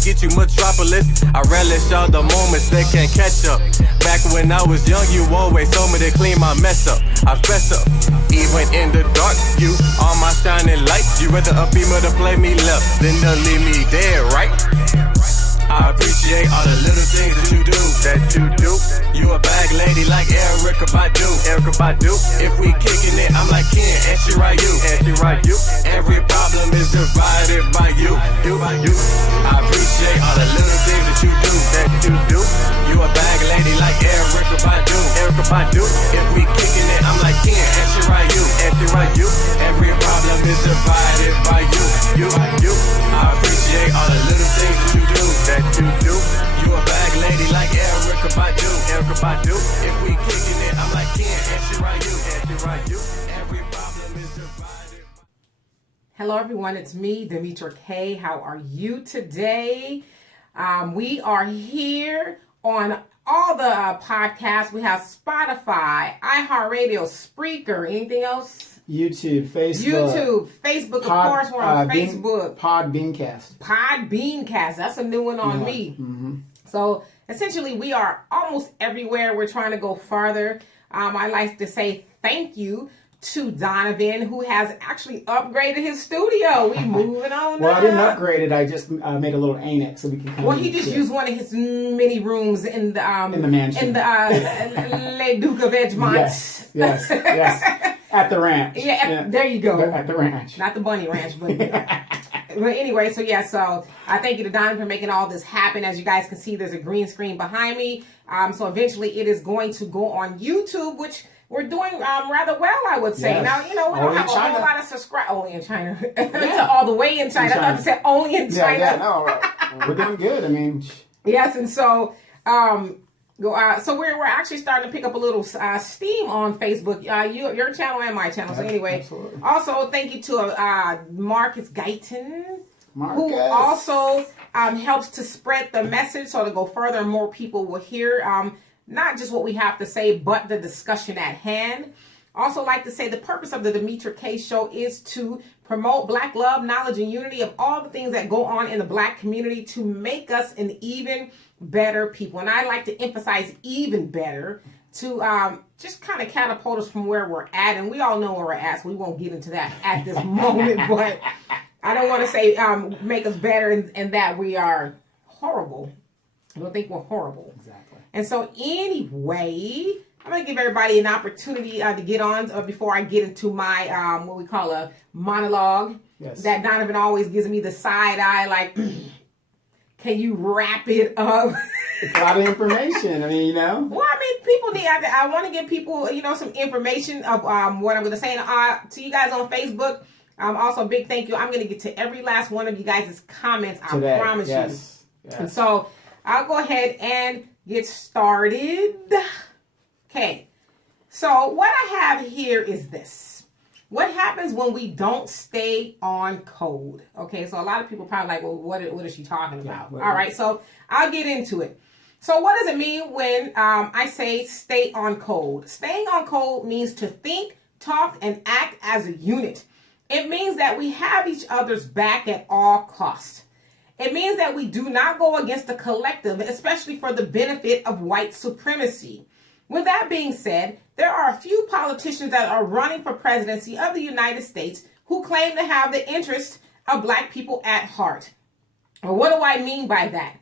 get you metropolis. I relish all the moments that can't catch up. Back when I was young, you always told me to clean my mess up. I fess up, even in the dark, you are my shining light. You rather a female to play me left than to leave me dead, right? I appreciate all the little things that you do. You a bag lady like Erykah Badu. If we kicking it, I'm like Ken and she right you. Every problem is divided by you. I appreciate all the little things that you do. You a bag lady like Erykah Badu. If we kicking it, I'm like Ken and she right you. Every problem is divided by you. I appreciate all the little things that you do. You a bag lady like Erykah Badu. If we kicking it, I'm like Ken and she right you. Every problem is divided. Hello everyone, it's me, Demetra K. How are you today? We are here on all the podcasts. We have Spotify, iHeartRadio, Spreaker, anything else? YouTube, Facebook, of course, we're on Facebook. Podbeancast, that's a new one on me. Mm-hmm. So essentially, we are almost everywhere. We're trying to go farther. I like to say thank you to Donovan, who has actually upgraded his studio. We moving on. Well, I didn't upgrade it. I just made a little annex so we can. He just used one of his many rooms in the mansion in the Le Duke of Edgemont. Yes. At the ranch. Yeah, there you go. At the ranch. Not the bunny ranch, but but anyway, so I thank you to Donovan for making all this happen. As you guys can see, there's a green screen behind me. So eventually it is going to go on YouTube, which we're doing rather well, I would say. Yes. Now, we don't have a whole lot of subscribers. Only in China. All the way in China. I thought you said only in China. Yeah, we're doing good. I mean. Yes, and so so we're actually starting to pick up a little steam on Facebook, your channel and my channel. So anyway, absolutely. Also thank you to Marcus Guyton, who also helps to spread the message so to go further and more people will hear not just what we have to say, but the discussion at hand. Also like to say the purpose of the Demetra K Show is to promote Black love, knowledge, and unity of all the things that go on in the Black community to make us an even better people. And I like to emphasize even better to just kind of catapult us from where we're at. And we all know where we're at, so we won't get into that at this moment. But I don't want to say make us better and that we are horrible. I don't think we're horrible. Exactly. And so anyway, I'm going to give everybody an opportunity to get on before I get into my, what we call a monologue. Yes. That Donovan always gives me the side eye, like, can you wrap it up? It's a lot of information. I mean, Well, I mean, people need, I want to give people, some information of what I'm going to say to you guys on Facebook. Also, a big thank you. I'm going to get to every last one of you guys' comments. Today. I promise you. Yes. And so I'll go ahead and get started. Okay, so what I have here is this. What happens when we don't stay on code? Okay, so a lot of people probably like, well, what is she talking about? All right, so I'll get into it. So what does it mean when I say stay on code? Staying on code means to think, talk, and act as a unit. It means that we have each other's back at all costs. It means that we do not go against the collective, especially for the benefit of white supremacy. With that being said, there are a few politicians that are running for presidency of the United States who claim to have the interests of Black people at heart. Well, what do I mean by that?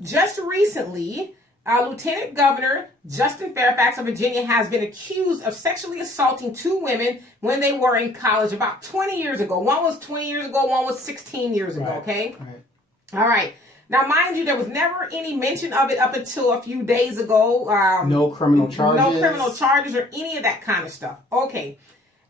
Just recently, Lieutenant Governor Justin Fairfax of Virginia has been accused of sexually assaulting two women when they were in college about 20 years ago. One was 20 years ago, one was 16 years ago, okay? Right. All right. Now, mind you, there was never any mention of it up until a few days ago. No criminal charges. No criminal charges or any of that kind of stuff. Okay.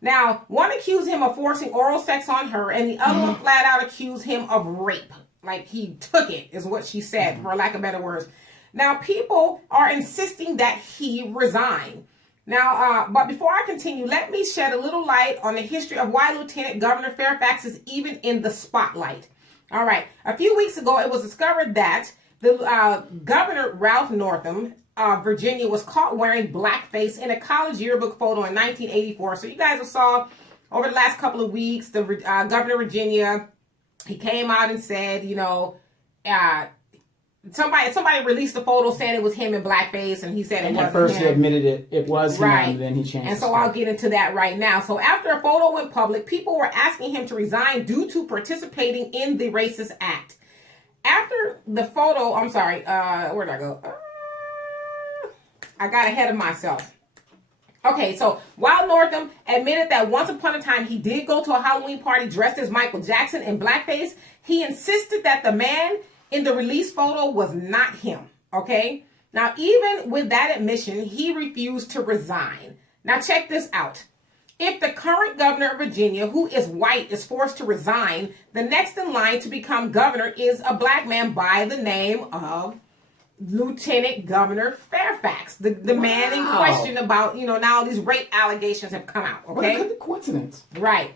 Now, one accused him of forcing oral sex on her, and the other one flat out accused him of rape. Like, he took it, is what she said, for lack of better words. Now, people are insisting that he resign. Now, but before I continue, let me shed a little light on the history of why Lieutenant Governor Fairfax is even in the spotlight. All right. A few weeks ago, it was discovered that the Governor Ralph Northam of Virginia was caught wearing blackface in a college yearbook photo in 1984. So you guys have saw over the last couple of weeks, the Governor of Virginia, he came out and said, somebody released a photo saying it was him in blackface, and he said it wasn't him. At first, he admitted it was him, Right. and then he changed. And so I'll get into that right now. So after a photo went public, people were asking him to resign due to participating in the racist act. After the photo, I'm sorry, where'd I go? I got ahead of myself. Okay, so while Northam admitted that once upon a time he did go to a Halloween party dressed as Michael Jackson in blackface, he insisted that the man in the release photo was not him, okay? Now, even with that admission, he refused to resign. Now, check this out. If the current governor of Virginia, who is white, is forced to resign, the next in line to become governor is a black man by the name of Lieutenant Governor Fairfax, the man in question about, now these rape allegations have come out, okay? What a coincidence. Right.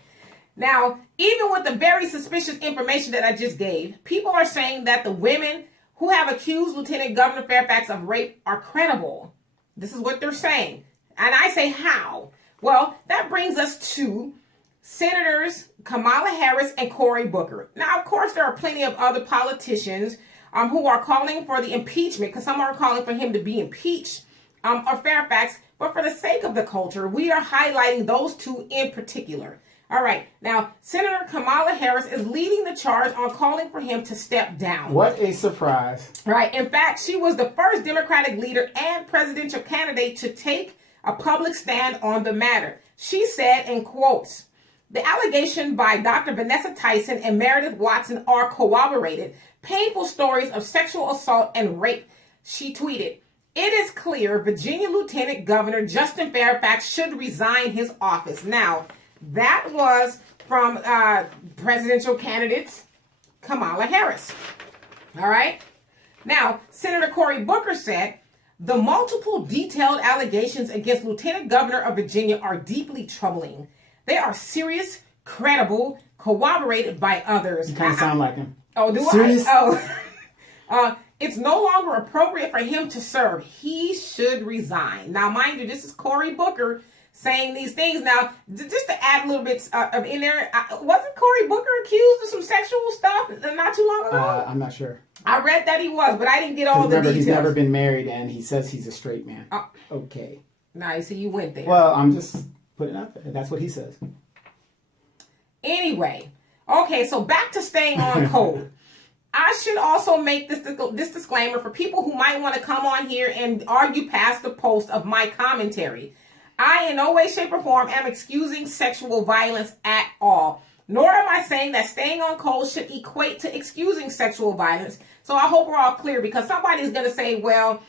Now, even with the very suspicious information that I just gave, people are saying that the women who have accused Lieutenant Governor Fairfax of rape are credible. This is what they're saying. And I say, how? Well, that brings us to Senators Kamala Harris and Cory Booker. Now, of course, there are plenty of other politicians who are calling for the impeachment, because some are calling for him to be impeached, of Fairfax. But for the sake of the culture, we are highlighting those two in particular. All right. Now, Senator Kamala Harris is leading the charge on calling for him to step down. What a surprise. Right. In fact, she was the first Democratic leader and presidential candidate to take a public stand on the matter. She said, in quotes, "The allegation by Dr. Vanessa Tyson and Meredith Watson are corroborated, painful stories of sexual assault and rape." She tweeted, "It is clear Virginia Lieutenant Governor Justin Fairfax should resign his office." Now, that was from presidential candidates Kamala Harris. All right. Now, Senator Cory Booker said, "The multiple detailed allegations against Lieutenant Governor of Virginia are deeply troubling. They are serious, credible, corroborated by others." You kind of sound like him. Oh, do Serious? I? Oh. It's no longer appropriate for him to serve. He should resign. Now, mind you, this is Cory Booker saying these things. Now, just to add a little bit of in there, wasn't Cory Booker accused of some sexual stuff not too long ago? I'm not sure. I read that he was, but I didn't get all the details. He's never been married, and he says he's a straight man. Okay. Nice, so you went there. Well, I'm just putting it out there. That's what he says. Anyway, okay, so back to staying on code. I should also make this disclaimer for people who might want to come on here and argue past the post of my commentary. I in no way, shape, or form am excusing sexual violence at all. Nor am I saying that staying on code should equate to excusing sexual violence. So I hope we're all clear, because somebody's going to say, well,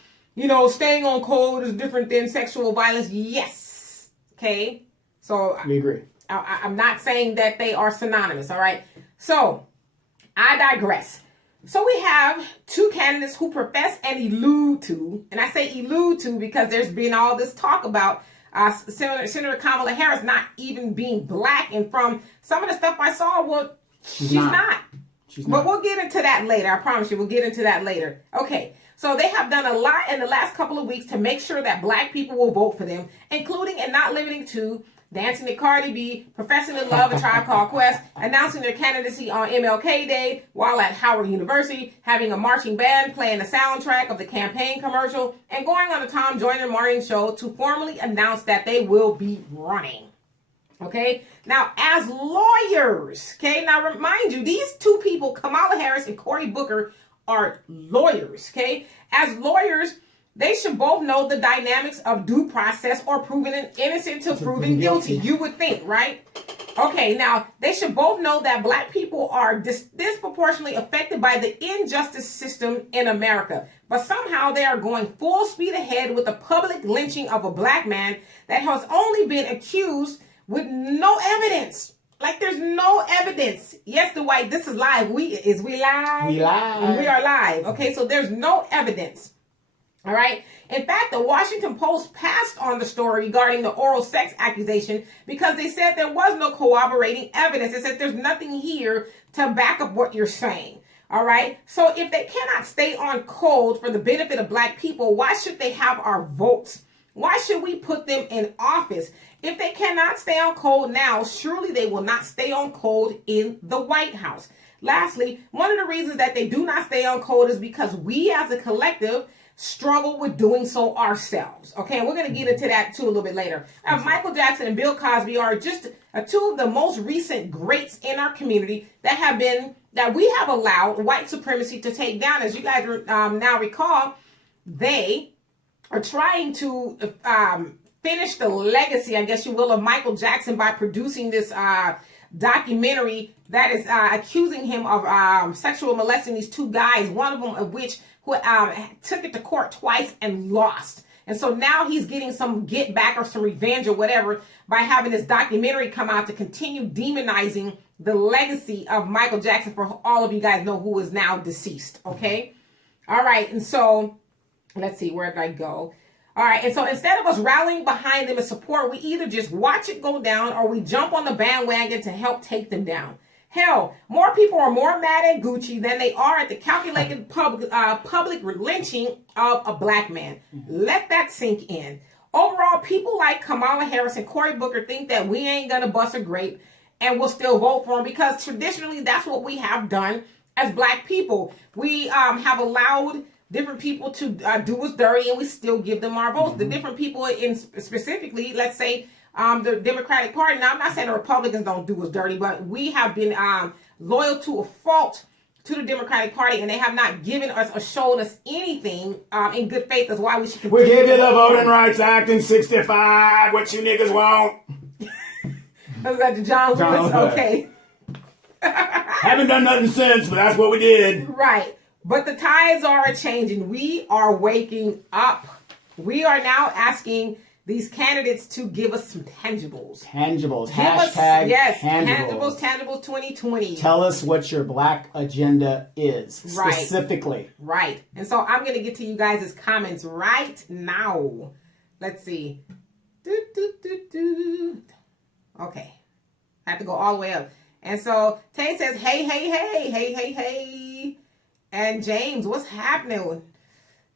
staying on code is different than sexual violence. Yes. Okay. So we agree. I'm not saying that they are synonymous. All right. So I digress. So we have two candidates who profess and allude to, and I say allude to because there's been all this talk about Senator Kamala Harris not even being black. And from some of the stuff I saw, well, she's not. But we'll get into that later. I promise you, we'll get into that later. Okay. So they have done a lot in the last couple of weeks to make sure that black people will vote for them, including and not limiting to dancing to Cardi B, professing to love A Tribe Called Quest, announcing their candidacy on MLK Day while at Howard University, having a marching band playing the soundtrack of the campaign commercial, and going on the Tom Joyner Morning Show to formally announce that they will be running. Okay? Now, as lawyers, okay? Now, remind you, these two people, Kamala Harris and Cory Booker, are lawyers, okay? As lawyers, they should both know the dynamics of due process, or proven innocent to proven guilty. You would think, right? Okay, now, they should both know that black people are disproportionately affected by the injustice system in America. But somehow they are going full speed ahead with the public lynching of a black man that has only been accused with no evidence. Like, there's no evidence. Yes, Dwight, this is live. We live? We live. We are live. Okay, so there's no evidence. All right. In fact, the Washington Post passed on the story regarding the oral sex accusation because they said there was no corroborating evidence. They said there's nothing here to back up what you're saying. All right. So if they cannot stay on code for the benefit of black people, why should they have our votes? Why should we put them in office? If they cannot stay on code now, surely they will not stay on code in the White House. lastly, one of the reasons that they do not stay on code is because we as a collective struggle with doing so ourselves. Okay, and we're going to get into that too a little bit later. Michael Jackson and Bill Cosby are just two of the most recent greats in our community that we have allowed white supremacy to take down. As you guys now recall, they are trying to finish the legacy, I guess you will, of Michael Jackson by producing this documentary that is accusing him of sexual molesting these two guys, one of them of which who took it to court twice and lost. And so now he's getting some get back or some revenge or whatever by having this documentary come out to continue demonizing the legacy of Michael Jackson, for all of you guys know, who is now deceased. Okay. All right. And so let's see, where did I go? All right. And so instead of us rallying behind them in support, we either just watch it go down or we jump on the bandwagon to help take them down. Hell, more people are more mad at Gucci than they are at the calculated public lynching of a black man. Let that sink in. Overall, people like Kamala Harris and Cory Booker think that we ain't going to bust a grape and we'll still vote for him, because traditionally that's what we have done as black people. We have allowed different people to do us dirty, and we still give them our votes. The different people in specifically, let's say, the Democratic Party. Now, I'm not saying the Republicans don't do us dirty, but we have been loyal to a fault to the Democratic Party, and they have not given us or shown us anything in good faith as why we should continue. We gave you the Voting Rights Act in 65. What you niggas want? That's got the John Lewis. Okay. Haven't done nothing since, but that's what we did. Right. But the tides are changing. We are waking up. We are now asking these candidates to give us some tangibles. Tangibles. Give Hashtag yes, tangibles. Tangibles 2020. Tell us what your black agenda is, Right. specifically. Right. And so I'm going to get to you guys' comments right now. Let's see. Okay. I have to go all the way up. And so Tay says, hey, hey, hey, hey, hey, hey. And James, what's happening?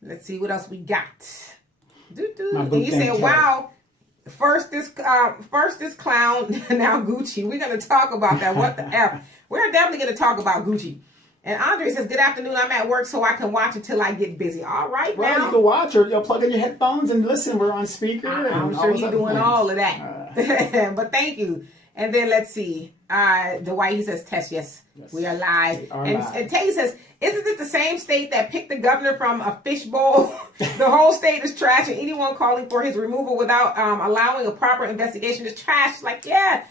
Let's see what else we got. And you say, wow, first this clown, now Gucci. We're going to talk about that. What the F? We're definitely going to talk about Gucci. And Andre says, good afternoon. I'm at work so I can watch until I get busy. All right, well, now. You can watch or you'll plug in your headphones and listen. We're on speaker. I'm sure you're doing all of that. But thank you. And then let's see. Dwight, he says, Tess, yes, we are live. And Tay says, isn't it the same state that picked the governor from a fishbowl? The whole state is trash, and anyone calling for his removal without allowing a proper investigation is trash. Like, yeah.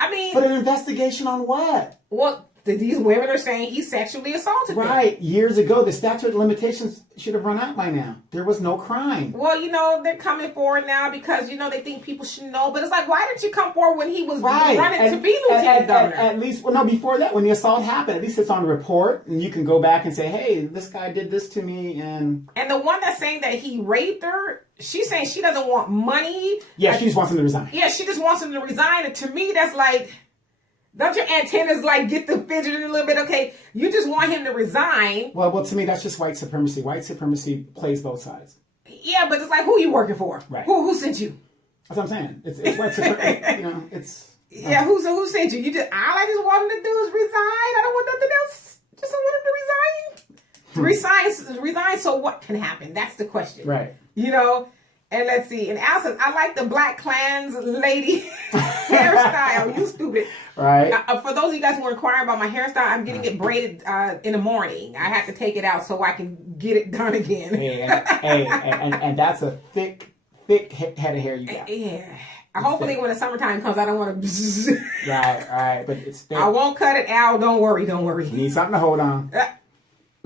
I mean. But an investigation on what? Well, these women are saying he sexually assaulted them. Right. Years ago, the statute of limitations should have run out by now. There was no crime. Well, they're coming forward now because, they think people should know. But it's like, why didn't you come forward when he was running to be lieutenant governor? At least, well, no, before that, when the assault happened, at least it's on report. And you can go back and say, hey, this guy did this to me. And the one that's saying that he raped her, she's saying she doesn't want money. Yeah, she just wants him to resign. Yeah, she just wants him to resign. And to me, that's like, don't your antennas get the fidgeting a little bit? Okay, you just want him to resign. Well, to me, that's just white supremacy. White supremacy plays both sides. Yeah, but it's like, who are you working for? Right. Who sent you? That's what I'm saying. It's white supremacy. It's. Yeah, who sent you? All I just want him to do is resign. I don't want nothing else. Just I want him to resign. Resign. So what can happen? That's the question. Right. And let's see. And Al says, I like the Black Klan's lady hairstyle. You stupid. Right. For those of you guys who are inquiring about my hairstyle, I'm getting it braided in the morning. I have to take it out so I can get it done again. And that's a thick head of hair you got. Yeah. Hopefully when the summertime comes, I don't want to. Right. But it's thick. I won't cut it, Al. Don't worry. You need something to hold on.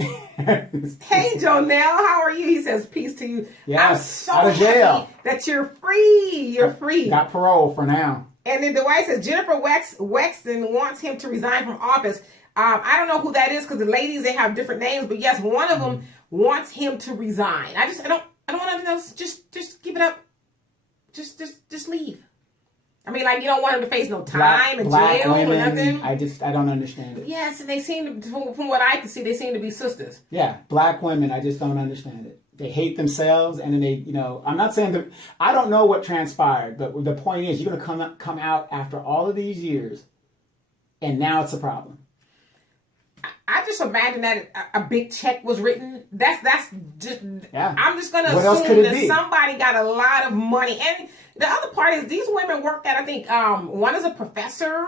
Hey, Jonelle, how are you? He says, peace to you. Yes, I'm so out of jail. happy that you're free. You're free. Got parole for now. And then Dwight says, Jennifer Wexton wants him to resign from office. I don't know who that is because the ladies, they have different names. But yes, one of them wants him to resign. I don't want to know. Just give it up. Just leave. I mean, you don't want him to face no time in jail or nothing. I don't understand it. Yes, and they seem to, from what I can see, they seem to be sisters. Yeah, black women, I just don't understand it. They hate themselves, and then they, I'm not saying that, I don't know what transpired, but the point is, you're going to come out after all of these years, and now it's a problem. I just imagine that a big check was written. That's just. Yeah. I'm just gonna What else could assume it that be? somebody got a lot of money. And the other part is these women worked at, I think, one is a professor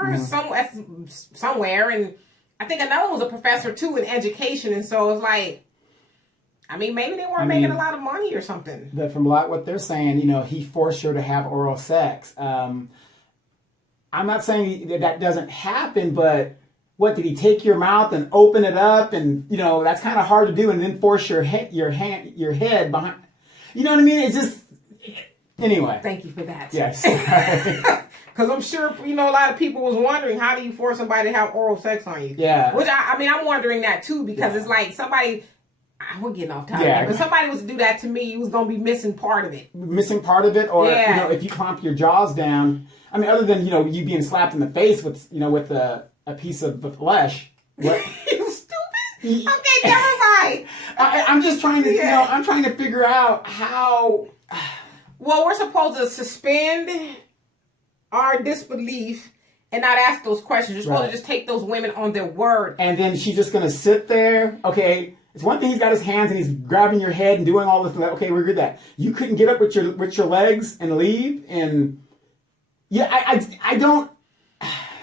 somewhere, and I think another one was a professor too in education. And so it's like, I mean, maybe they weren't making a lot of money or something. From what they're saying, he forced her to have oral sex. I'm not saying that doesn't happen, but what, did he take your mouth and open it up? And, that's kind of hard to do, and then force your head behind. You know what I mean? It's just, anyway. Thank you for that. Yes. Because I'm sure, a lot of people was wondering, how do you force somebody to have oral sex on you? Yeah. Which, I'm wondering that too, because it's like somebody, we're getting off topic, but somebody was to do that to me, you was going to be missing part of it. Missing part of it, or, if you clamp your jaws down, I mean, other than, you being slapped in the face with, with a piece of the flesh. What? You stupid. Okay, never mind. I'm just trying to, I'm trying to figure out how. Well, we're supposed to suspend our disbelief and not ask those questions. You're supposed to just take those women on their word. And then she's just going to sit there. Okay, it's one thing he's got his hands and he's grabbing your head and doing all this. Okay, we agree that. You couldn't get up with your legs and leave. And I don't.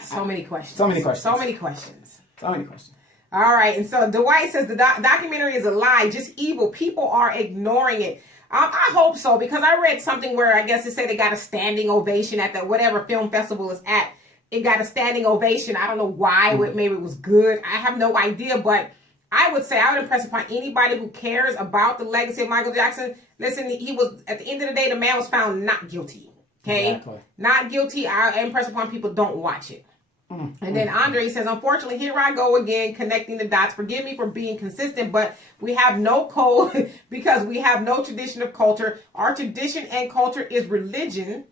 So many questions. So many questions. So many questions. So many questions. All right. And so Dwight says the documentary is a lie, just evil. People are ignoring it. I hope so, because I read something where I guess they say they got a standing ovation at the whatever film festival is at. It got a standing ovation. I don't know why. Maybe it was good. I have no idea. But I would say I would impress upon anybody who cares about the legacy of Michael Jackson. Listen, he was, at the end of the day, the man was found not guilty. Okay? Exactly. Not guilty. I impress upon people, don't watch it. And then Andre says, unfortunately, here I go again, connecting the dots. Forgive me for being consistent, but we have no code because we have no tradition of culture. Our tradition and culture is religion.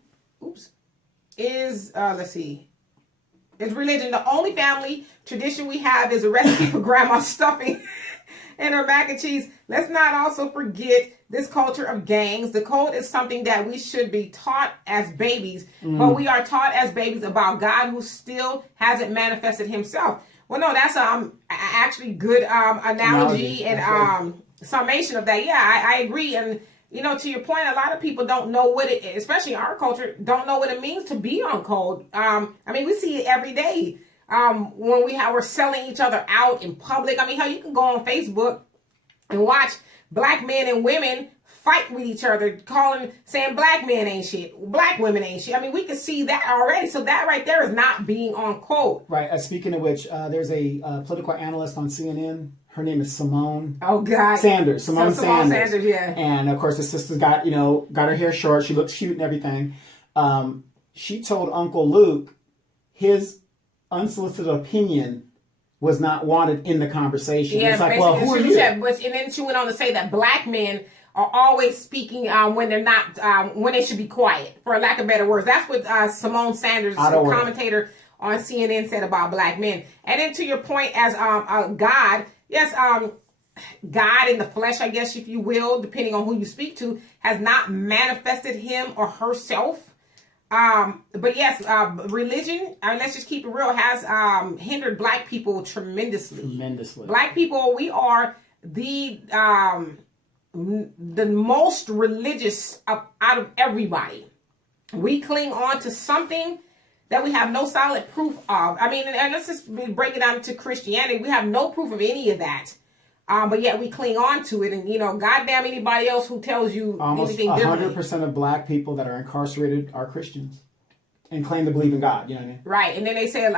Is religion. The only family tradition we have is a recipe for grandma's stuffing and her mac and cheese. Let's not also forget this culture of gangs. The code is something that we should be taught as babies, but we are taught as babies about God who still hasn't manifested himself. Well, no, that's actually good analogy and summation of that. Yeah, I agree. And, to your point, a lot of people don't know what it, especially in our culture, don't know what it means to be on code. I mean, we see it every day. When we're selling each other out in public. I mean, how you can go on Facebook and watch black men and women fight with each other, saying black men ain't shit, black women ain't shit. I mean, we can see that already. So that right there is not being on code. Right. Speaking of which, there's a political analyst on CNN. Her name is Simone. Oh God. Sanders. Simone Sanders. Yeah. And of course, the sister's got her hair short. She looks cute and everything. She told Uncle Luke his unsolicited opinion was not wanted in the conversation. Yeah, it's like, well, who are you? And then she went on to say that black men are always speaking when they're not, when they should be quiet, for lack of better words. That's what Simone Sanders, commentator on CNN, said about black men. And then to your point as God, yes, God in the flesh, I guess, if you will, depending on who you speak to, has not manifested him or herself. But yes, religion, let's just keep it real, has hindered black people tremendously. Black people, we are the most religious out of everybody. We cling on to something that we have no solid proof of. I mean, and let's just break it down to Christianity. We have no proof of any of that. But yet we cling on to it, and goddamn anybody else who tells you anything different. 100% of black people that are incarcerated are Christians and claim to believe in God. You know what I mean? Right, and then they say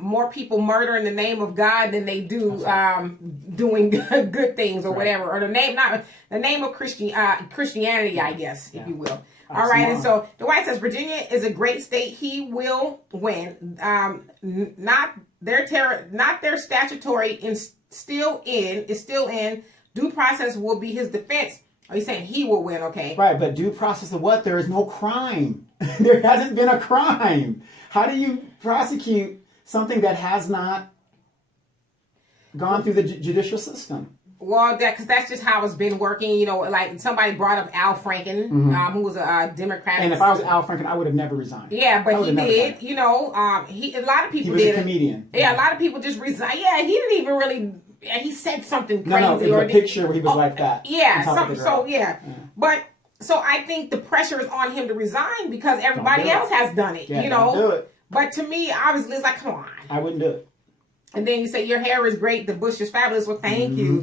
more people murder in the name of God than they do doing good things or whatever, or the name of Christianity, I guess, if you will. All right, and so Dwight says Virginia is a great state. He will win. Not their statutory is still in. Due process will be his defense. Are you saying he will win? Okay. Right, but due process of what? There is no crime. There hasn't been a crime. How do you prosecute something that has not gone through the judicial system? Well, because that's just how it's been working. Like somebody brought up Al Franken, who was a Democrat. And if I was Al Franken, I would have never resigned. Yeah, but he did. A lot of people did. He was a comedian. Yeah, a lot of people just resigned. Yeah, he didn't even really he said something crazy. No, it was a picture where he was like that. Yeah, on top of the so girl. yeah. But so I think the pressure is on him to resign because everybody else has done it. Yeah, you don't know. do it. But to me, obviously, it's like, come on. I wouldn't do it. And then you say your hair is great, the bush is fabulous. Well, thank you.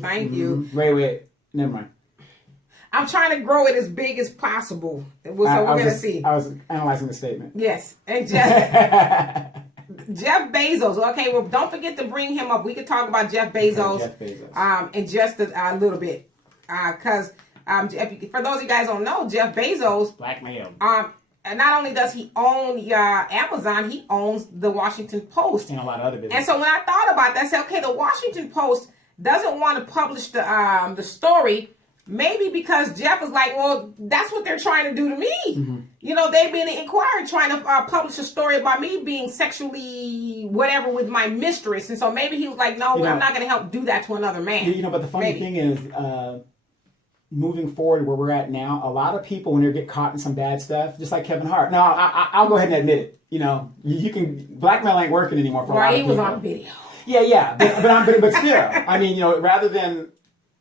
Wait, never mind. I'm trying to grow it as big as possible. So we're gonna see. I was analyzing the statement. Yes, and Jeff Bezos. Okay, well, don't forget to bring him up. We could talk about Jeff Bezos, in just a little bit, because for those of you guys who don't know, Jeff Bezos, blackmail. And not only does he own Amazon, he owns the Washington Post And a lot of other businesses. And so when I thought about that, I said, okay, the Washington Post doesn't want to publish the story, maybe because Jeff is like, well, that's what they're trying to do to me. Mm-hmm. You know, they've been inquiring, trying to publish a story about me being sexually whatever with my mistress. And so maybe he was like, no, I'm not going to help do that to another man. You know, but the funny thing is, moving forward where we're at now, a lot of people, when they get caught in some bad stuff, just like Kevin Hart. No, I'll go ahead and admit it. You know, you can, blackmail ain't working anymore for a lot of people. He was on video. Yeah, but still, I mean, you know, rather than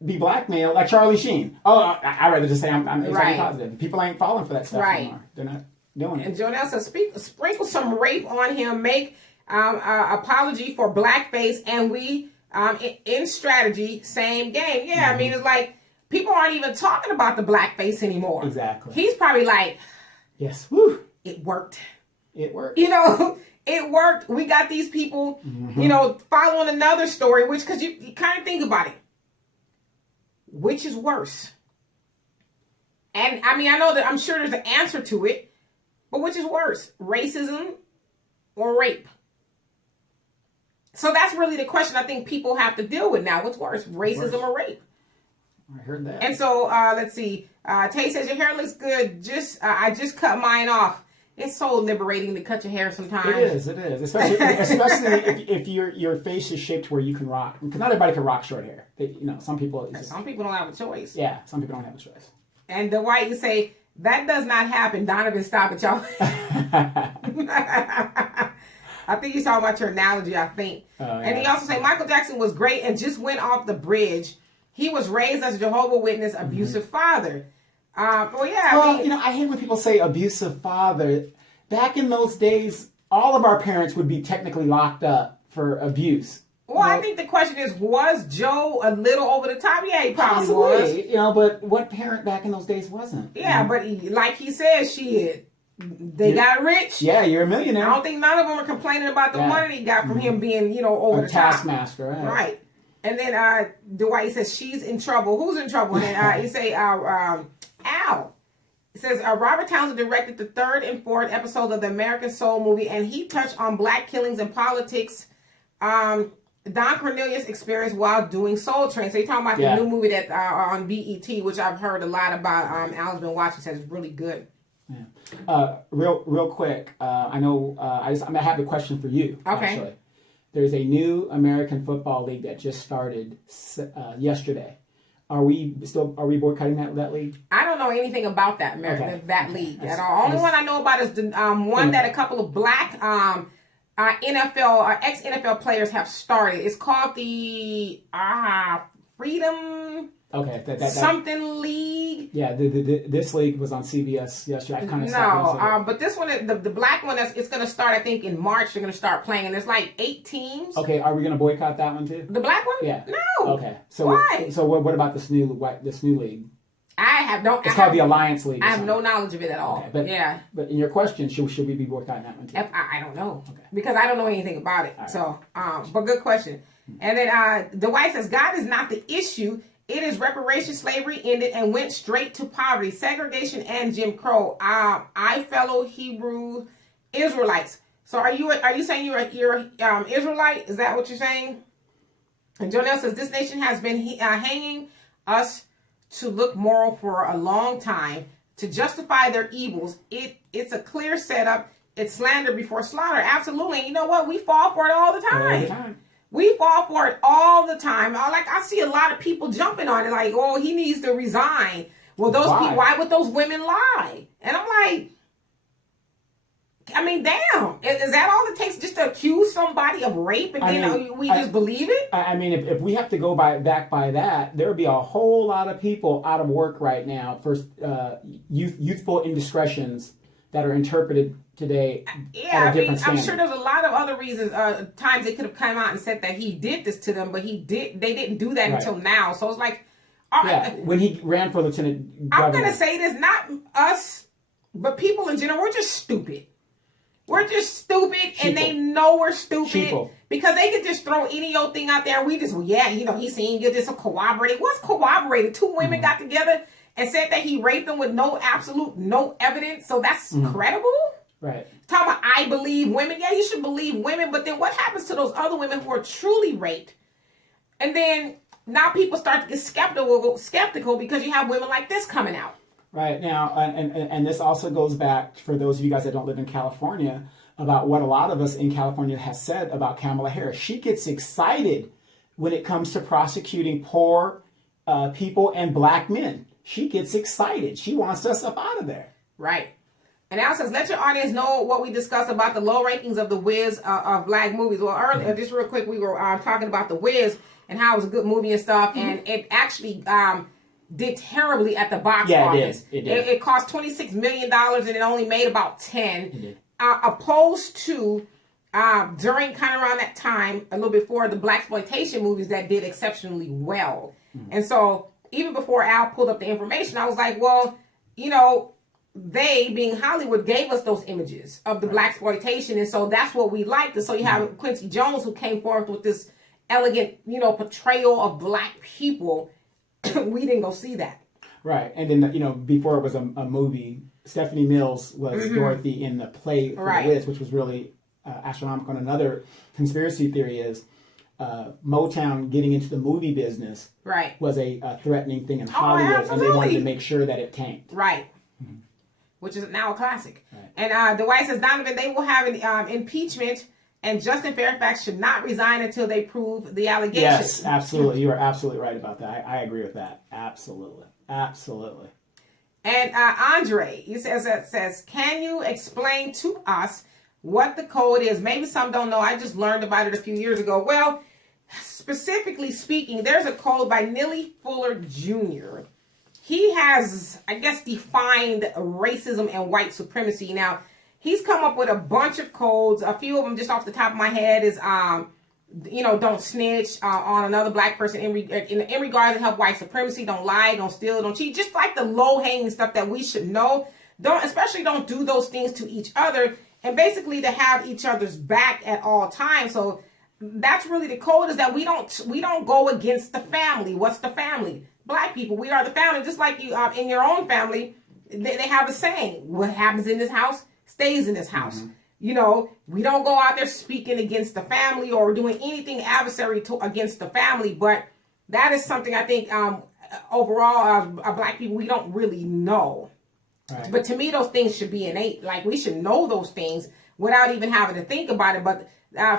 be blackmailed, like Charlie Sheen. Oh, I'd rather just say I'm positive. People ain't falling for that stuff anymore. They're not doing it. And Jonelle says, sprinkle some rape on him, make apology for blackface, and we, in strategy, same game. Yeah, I mean, it's like, people aren't even talking about the blackface anymore. Exactly. He's probably like, yes, woo, it worked. It worked. You know, it worked. We got these people, you know, following another story, which, because you kind of think about it. Which is worse? And I mean, I know that I'm sure there's an answer to it, but which is worse? Racism or rape? So that's really the question I think people have to deal with now. What's worse, racism or rape? I heard that. And so, let's see. Tay says, your hair looks good. I just cut mine off. It's so liberating to cut your hair sometimes. It is. Especially if your face is shaped where you can rock. Because not everybody can rock short hair. Some people... Some people don't have a choice. Yeah, some people don't have a choice. And the white, you say, that does not happen. Donovan, stop it, y'all. I think he's talking about your analogy, I think. And he also said, Michael Jackson was great and just went off the bridge. He was raised as a Jehovah's Witness, abusive father. I hate when people say abusive father. Back in those days, all of our parents would be technically locked up for abuse. Well, I think the question is, was Joe a little over the top? Yeah, he probably was. But what parent back in those days wasn't? Yeah, but like he said, they got rich. Yeah, you're a millionaire. I don't think none of them are complaining about the money he got from him being, over the top. Taskmaster, right. And then Dwight says, she's in trouble. Who's in trouble? And he say, Al. It says, Robert Townsend directed the 3rd and 4th episodes of the American Soul movie, and he touched on black killings and politics. Don Cornelius experienced while doing Soul Train. So you're talking about the new movie that on BET, which I've heard a lot about. Al's been watching, says it's really good. Yeah. Real quick, I know I'm gonna have a question for you. Okay. Actually. There's a new American Football League that just started yesterday. Are we boycotting that league? I don't know anything about that league at all. Only one I know about is the one that a couple of black NFL ex-NFL players have started. It's called the Freedom something league. Yeah, this league was on CBS yesterday. I kind of but this one, the black one, it's going to start. I think in March they're going to start playing, and there's like 8 teams. Okay, are we going to boycott that one too? The black one? Yeah. No. Okay. So why? So what about this new league? It's called the Alliance League. I have no knowledge of it at all. Okay, but in your question, should we be boycotting that one too? I don't know. Okay. Because I don't know anything about it. Right. So, but good question. And then Dwight says, God is not the issue. It is reparations. Slavery ended and went straight to poverty, segregation, and Jim Crow. Fellow Hebrew Israelites. So are you saying you're Israelite? Is that what you're saying? And Jonelle says, this nation has been hanging us to look moral for a long time to justify their evils. It's a clear setup. It's slander before slaughter. Absolutely. And you know what? We fall for it all the time. All the time. We fall for it all the time. I see a lot of people jumping on it like, oh, he needs to resign. Well, why would those women lie? And I'm like, I mean, damn. Is that all it takes just to accuse somebody of rape and then we just believe it? I mean, if we have to go back by that, there would be a whole lot of people out of work right now for youthful indiscretions that are interpreted today at a different standard. I'm sure there's a lot of other reasons, times they could have come out and said that he did this to them, but they didn't do that until now. So it's like, when he ran for lieutenant governor. I'm going to say this, not us, but people in general, we're just stupid. We're just stupid, and they know we're stupid because they could just throw any old thing out there. And we just, he's saying you're just corroborated. What's corroborated? Two women got together and said that he raped them with no evidence. So that's credible? Right. Talking about I believe women. Yeah, you should believe women. But then what happens to those other women who are truly raped? And then now people start to get skeptical because you have women like this coming out. Right now, and this also goes back for those of you guys that don't live in California about what a lot of us in California has said about Kamala Harris. She gets excited when it comes to prosecuting poor people and black men. She gets excited. She wants us up out of there. Right. And Al says, let your audience know what we discussed about the low rankings of The Wiz of black movies. Well, earlier, just real quick, we were talking about The Wiz and how it was a good movie and stuff, and it actually did terribly at the box office. It did. It cost $26 million and it only made about 10. Opposed to during kind of around that time, a little before, the blaxploitation movies that did exceptionally well. And so even before Al pulled up the information, I was like, well, they, being Hollywood, gave us those images of the blaxploitation, and so that's what we liked. And so you have Quincy Jones, who came forth with this elegant, portrayal of black people. We didn't go see that. Right. And then, before it was a movie, Stephanie Mills was Dorothy in the play for The Wiz, which was really astronomical. And another conspiracy theory is Motown getting into the movie business was a threatening thing in Hollywood, and they wanted to make sure that it tanked. Right. Which is now a classic. Right. And Dwight says, Donovan, they will have an impeachment, and Justin Fairfax should not resign until they prove the allegations. Yes, absolutely. You are absolutely right about that. I agree with that. Absolutely. Absolutely. And Andre, he says, can you explain to us what the code is? Maybe some don't know. I just learned about it a few years ago. Well, specifically speaking, there's a code by Neely Fuller Jr. He has, I guess, defined racism and white supremacy. Now, he's come up with a bunch of codes. A few of them, just off the top of my head, is, don't snitch on another black person in regards to help white supremacy. Don't lie, don't steal, don't cheat. Just like the low-hanging stuff that we should know. Don't do those things to each other. And basically to have each other's back at all times. So that's really the code, is that we don't go against the family. What's the family? Black people. We are the family. Just like you in your own family, they have a saying: what happens in this house stays in this house. We don't go out there speaking against the family or doing anything adversary against the family. But that is something I think overall, black people, we don't really know. Right. But to me, those things should be innate. Like, we should know those things without even having to think about it. But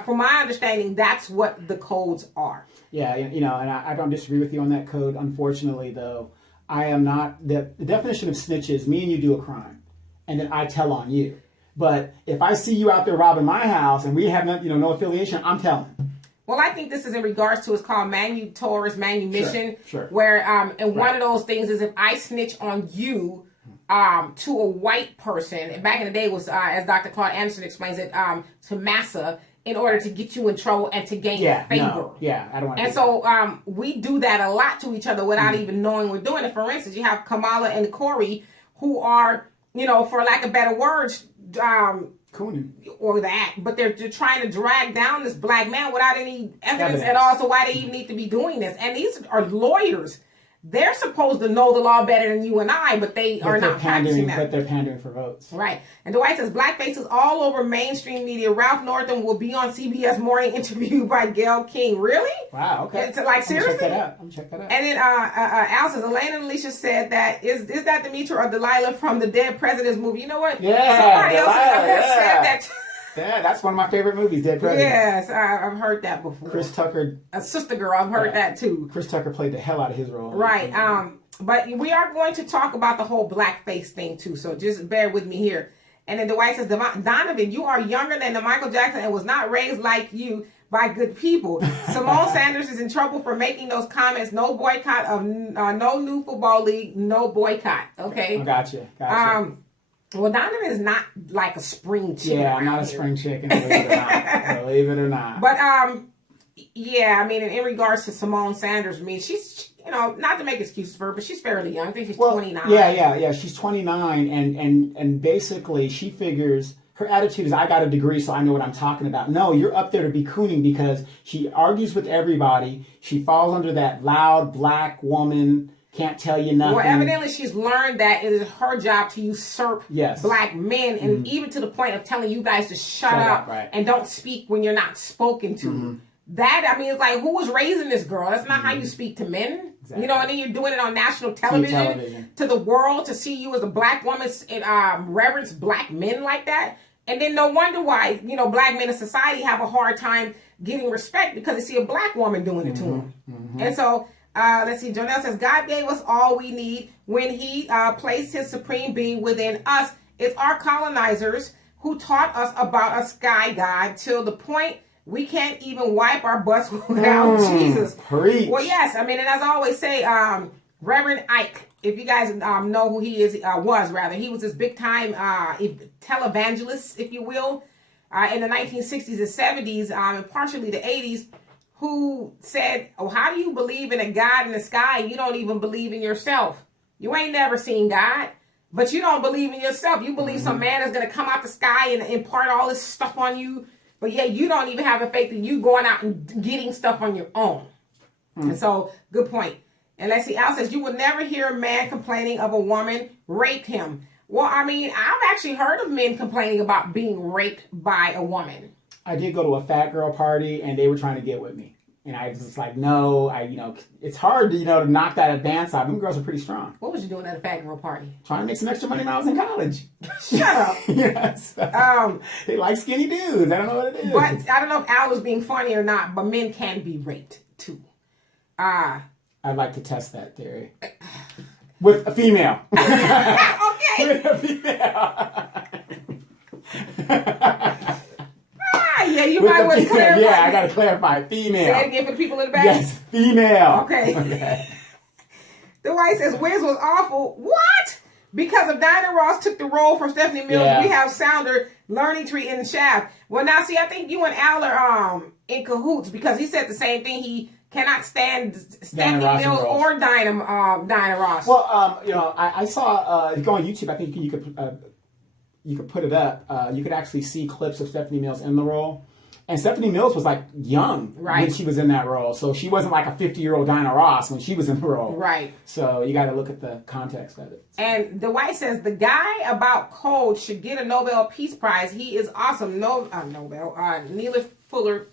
from my understanding, that's what the codes are. Yeah, and I don't disagree with you on that code. Unfortunately, though, I am not. The definition of snitch is me and you do a crime, and then I tell on you. But if I see you out there robbing my house and we have no affiliation, I'm telling. Well, I think this is in regards to, it's called manumission. Sure. Where one of those things is, if I snitch on you to a white person, and back in the day was, as Dr. Claude Anderson explains it, to massa, in order to get you in trouble and to gain favor. I don't want to. And so we do that a lot to each other without even knowing we're doing it. For instance, you have Kamala and Corey, who are, for lack of better words, or that, but they're trying to drag down this black man without any evidence at all. So why they even need to be doing this? And these are lawyers. They're supposed to know the law better than you and I, but they are not practicing that. But they're pandering for votes. Right. And Dwight says, blackface is all over mainstream media. Ralph Northam will be on CBS Morning interviewed by Gayle King. Really? Wow, okay. It's like, seriously? I'm gonna check that out. And then Al says, Elena and Alicia said that, is that Demetra or Delilah from the Dead Presidents movie? You know what? Yeah, somebody else said that. Yeah, that's one of my favorite movies, Dead Presidents. Yes, I've heard that before. Chris Tucker. A Sister Girl, I've heard that too. Chris Tucker played the hell out of his role. Right. But we are going to talk about the whole blackface thing too, so just bear with me here. And then Dwight says, Donovan, you are younger than the Michael Jackson and was not raised like you by good people. Simone Sanders is in trouble for making those comments. No boycott of no new football league. No boycott. Okay. Gotcha. Well, Donovan is not like a spring chicken. Yeah, I'm not a spring chicken. Believe it or not. Believe it or not. But yeah, I mean, in regards to Simone Sanders, I mean, she's, you know, not to make excuses for her, but she's fairly young. I think she's 29. Yeah. She's 29, and basically she figures her attitude is, I got a degree, so I know what I'm talking about. No, you're up there to be cooning, because she argues with everybody. She falls under that loud black woman, can't tell you nothing. Well, evidently she's learned that it is her job to usurp black men, and even to the point of telling you guys to shut up and don't speak when you're not spoken to. That, I mean, it's like, who was raising this girl? That's not how you speak to men. Exactly. You know, and then you're doing it on national television to the world, to see you as a black woman reverence black men like that. And then no wonder why, you know, black men in society have a hard time getting respect, because they see a black woman doing it to them. And so, let's see, Jonelle says, God gave us all we need when he placed his supreme being within us. It's our colonizers who taught us about a sky god till the point we can't even wipe our butts without Jesus. Preach. Well, yes. I mean, and as I always say, Reverend Ike, if you guys know who he is, he was this big time televangelist, if you will, in the 1960s and 70s, and partially the 80s, who said, oh, how do you believe in a God in the sky? You don't even believe in yourself. You ain't never seen God, but you don't believe in yourself. You believe some man is going to come out the sky and impart all this stuff on you. But yet you don't even have a faith in you going out and getting stuff on your own. And so, good point. And let's see, Al says, you will never hear a man complaining of a woman raped him. Well, I mean, I've actually heard of men complaining about being raped by a woman. I did go to a fat girl party, and they were trying to get with me. And I was just like, no, it's hard to, to knock that advance out. Them girls are pretty strong. What was you doing at a fat girl party? Trying to make some extra money when I was in college. Shut up. Yes. They like skinny dudes. I don't know what it is. But I don't know if Al was being funny or not, but men can be raped too. I'd like to test that theory. With a female. Okay. With a female. Yeah, you might want to clarify. Yeah, I got to clarify. Female. Say it again for the people in the back. Yes, female. Okay. The White says, Wiz was awful. What? Because if Diana Ross took the role from Stephanie Mills, we have Sounder, Learning Tree, and Shaft. Well, now, see, I think you and Al are in cahoots, because he said the same thing. He cannot stand Stephanie Mills or Diana Ross. Well, I saw, if you go on YouTube, I think you could put it up. You could actually see clips of Stephanie Mills in the role. And Stephanie Mills was like young when she was in that role. So she wasn't like a 50-year-old Diana Ross when she was in the role. Right. So you got to look at the context of it. And the White says, the guy about Code should get a Nobel Peace Prize. He is awesome. Neely Fuller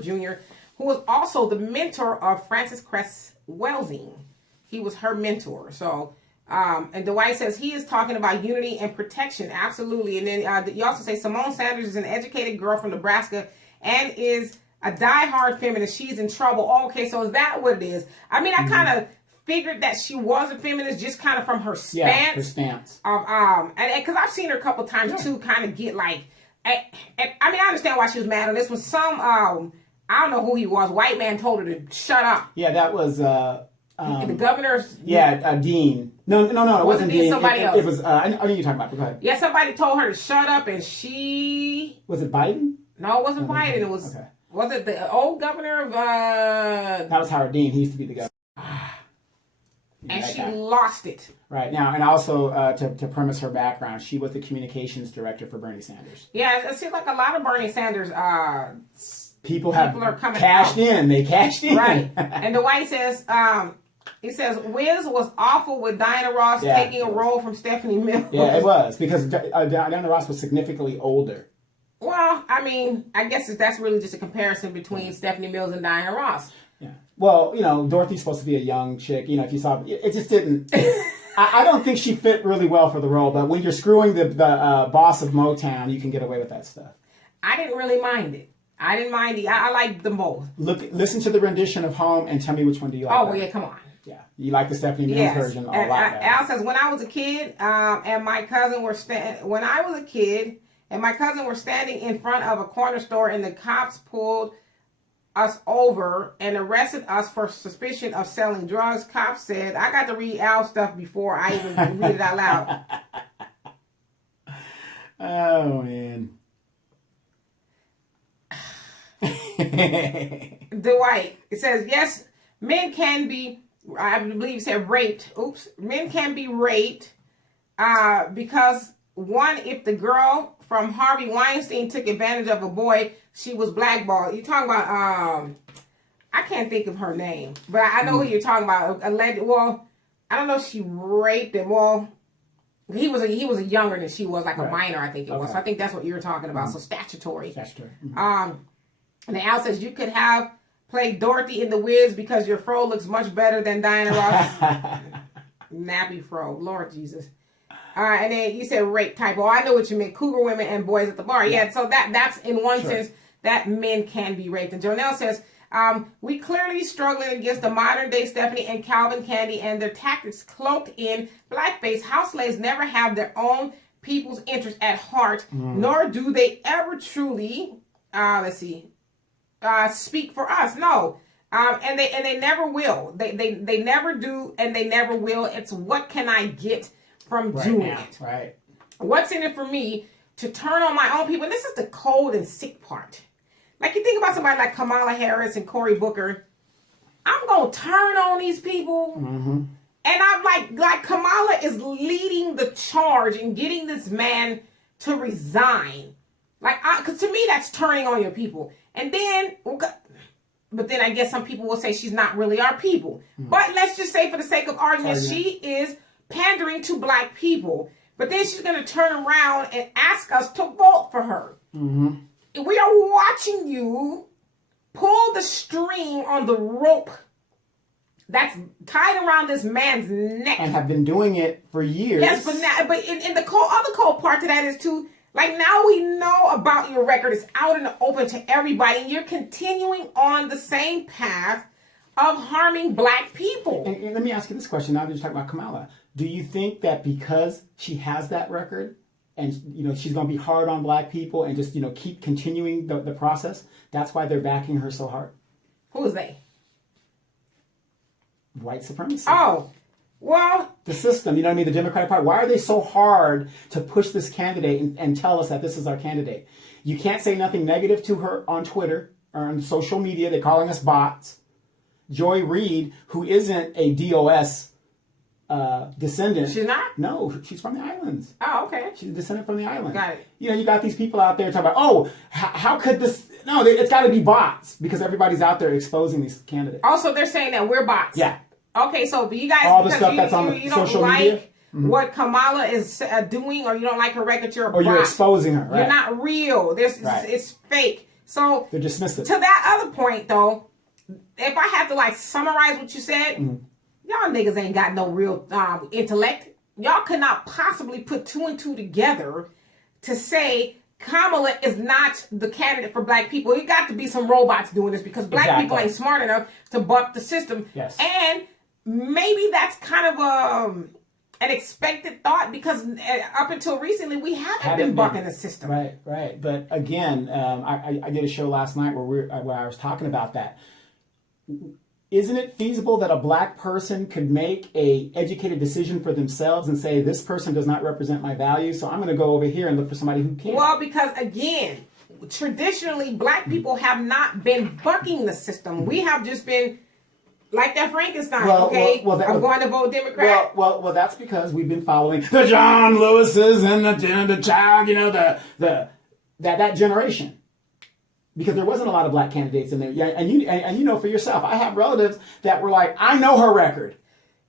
Jr., who was also the mentor of Frances Cress Welsing. He was her mentor. So... and Dwight says he is talking about unity and protection. Absolutely. And then you also say Simone Sanders is an educated girl from Nebraska and is a diehard feminist. She's in trouble. Oh, okay, so is that what it is? I mean, I kind of figured that she was a feminist just kind of from her stance. Yeah, her stance. And because I've seen her a couple times too, kind of get like, and I mean, I understand why she was mad on this. Was some I don't know who he was. White man told her to shut up. Yeah, that was the governor's. Dean. No, it wasn't Dean. Somebody else. It was. I know you're talking about. Go ahead. Yeah, somebody told her to shut up, and she. Was it Biden? No, it wasn't Biden. It was. Okay. Was it the old governor of? That was Howard Dean. He used to be the governor. And she lost it. Right now, and also to premise her background, she was the communications director for Bernie Sanders. Yeah, it seems like a lot of Bernie Sanders. People are coming cashed in. They cashed in. Right. And the White says, he says, Wiz was awful with Diana Ross taking a role from Stephanie Mills. Yeah, it was. Because Diana Ross was significantly older. Well, I mean, I guess that's really just a comparison between Stephanie Mills and Diana Ross. Yeah. Well, Dorothy's supposed to be a young chick. If you saw, it just didn't. I don't think she fit really well for the role. But when you're screwing the boss of Motown, you can get away with that stuff. I didn't really mind it. I didn't mind it. I liked them both. Listen to the rendition of Home and tell me which one do you like. Oh, well, yeah, come on. Yeah, you like the Stephanie Mills version a lot better. Al says, when I was a kid, and my cousin were standing in front of a corner store, and the cops pulled us over and arrested us for suspicion of selling drugs. Cops said, I got to read Al stuff before I even read it out loud. Oh, man. Dwight, it says, yes, men can be, I believe he said raped. Oops. Men can be raped because, one, if the girl from Harvey Weinstein took advantage of a boy, she was blackballed. You're talking about, I can't think of her name, but I know who you're talking about. Well, I don't know if she raped him. Well, he was younger than she was, like a minor, I think it was. So I think that's what you're talking about. So statutory. Statutory. And then Al says, you could have played Dorothy in The Wiz because your fro looks much better than Diana Ross. Nappy fro. Lord Jesus. And then you said rape type. Oh, I know what you meant. Cougar women and boys at the bar. Yeah, so that's in one sense that men can be raped. And Jonelle says, we clearly struggling against the modern day Stephanie and Calvin Candy and their tactics cloaked in blackface. House slaves never have their own people's interest at heart, nor do they ever truly, speak for us. No. And they never will. They never do, and they never will. It's what can I get from doing it? Right. What's in it for me to turn on my own people? And this is the cold and sick part. Like, you think about somebody like Kamala Harris and Cory Booker. I'm going to turn on these people. Mm-hmm. And I'm like Kamala is leading the charge and getting this man to resign. Like, because to me, that's turning on your people. And then, but then I guess some people will say she's not really our people. But let's just say, for the sake of argument, she is pandering to black people. But then she's going to turn around and ask us to vote for her. Mm-hmm. We are watching you pull the string on the rope that's tied around this man's neck. And have been doing it for years. Yes, but in the other cold part to that is too, like, now we know about your record. It's out in the open to everybody. And you're continuing on the same path of harming black people. And let me ask you this question. Now that you're talking about Kamala, do you think that because she has that record and, she's going to be hard on black people and just, keep continuing the process, that's why they're backing her so hard? Who is they? White supremacy. Oh, well, the system, the Democratic Party. Why are they so hard to push this candidate and tell us that this is our candidate? You can't say nothing negative to her on Twitter or on social media. They're calling us bots. Joy Reid, who isn't a DOS descendant. She's not? No, she's from the islands. Oh, okay. She's a descendant from the island. Got it. You got these people out there talking about, how could this... No, it's got to be bots because everybody's out there exposing these candidates. Also, they're saying that we're bots. Yeah. Okay, so do you guys... All the stuff that's on the social media? What Kamala is doing, or you don't like her record, you're a bot. Or you're exposing her, right? You're not real. It's fake. So... They're dismissive. To that other point, though, if I have to, summarize what you said... Y'all niggas ain't got no real intellect. Y'all could not possibly put two and two together to say Kamala is not the candidate for black people. It got to be some robots doing this because black people ain't smart enough to buck the system. Yes. And maybe that's kind of an expected thought because up until recently we haven't been bucking the system. Right. But again, I did a show last night where I was talking about that. Isn't it feasible that a black person could make a educated decision for themselves and say, this person does not represent my values, so I'm going to go over here and look for somebody who can? Well, because again, traditionally, black people have not been bucking the system. We have just been like that Frankenstein, I'm going to vote Democrat. Well, that's because we've been following the John Lewises and the child, that generation. Because there wasn't a lot of black candidates in there. Yeah, and you know for yourself, I have relatives that were like, I know her record.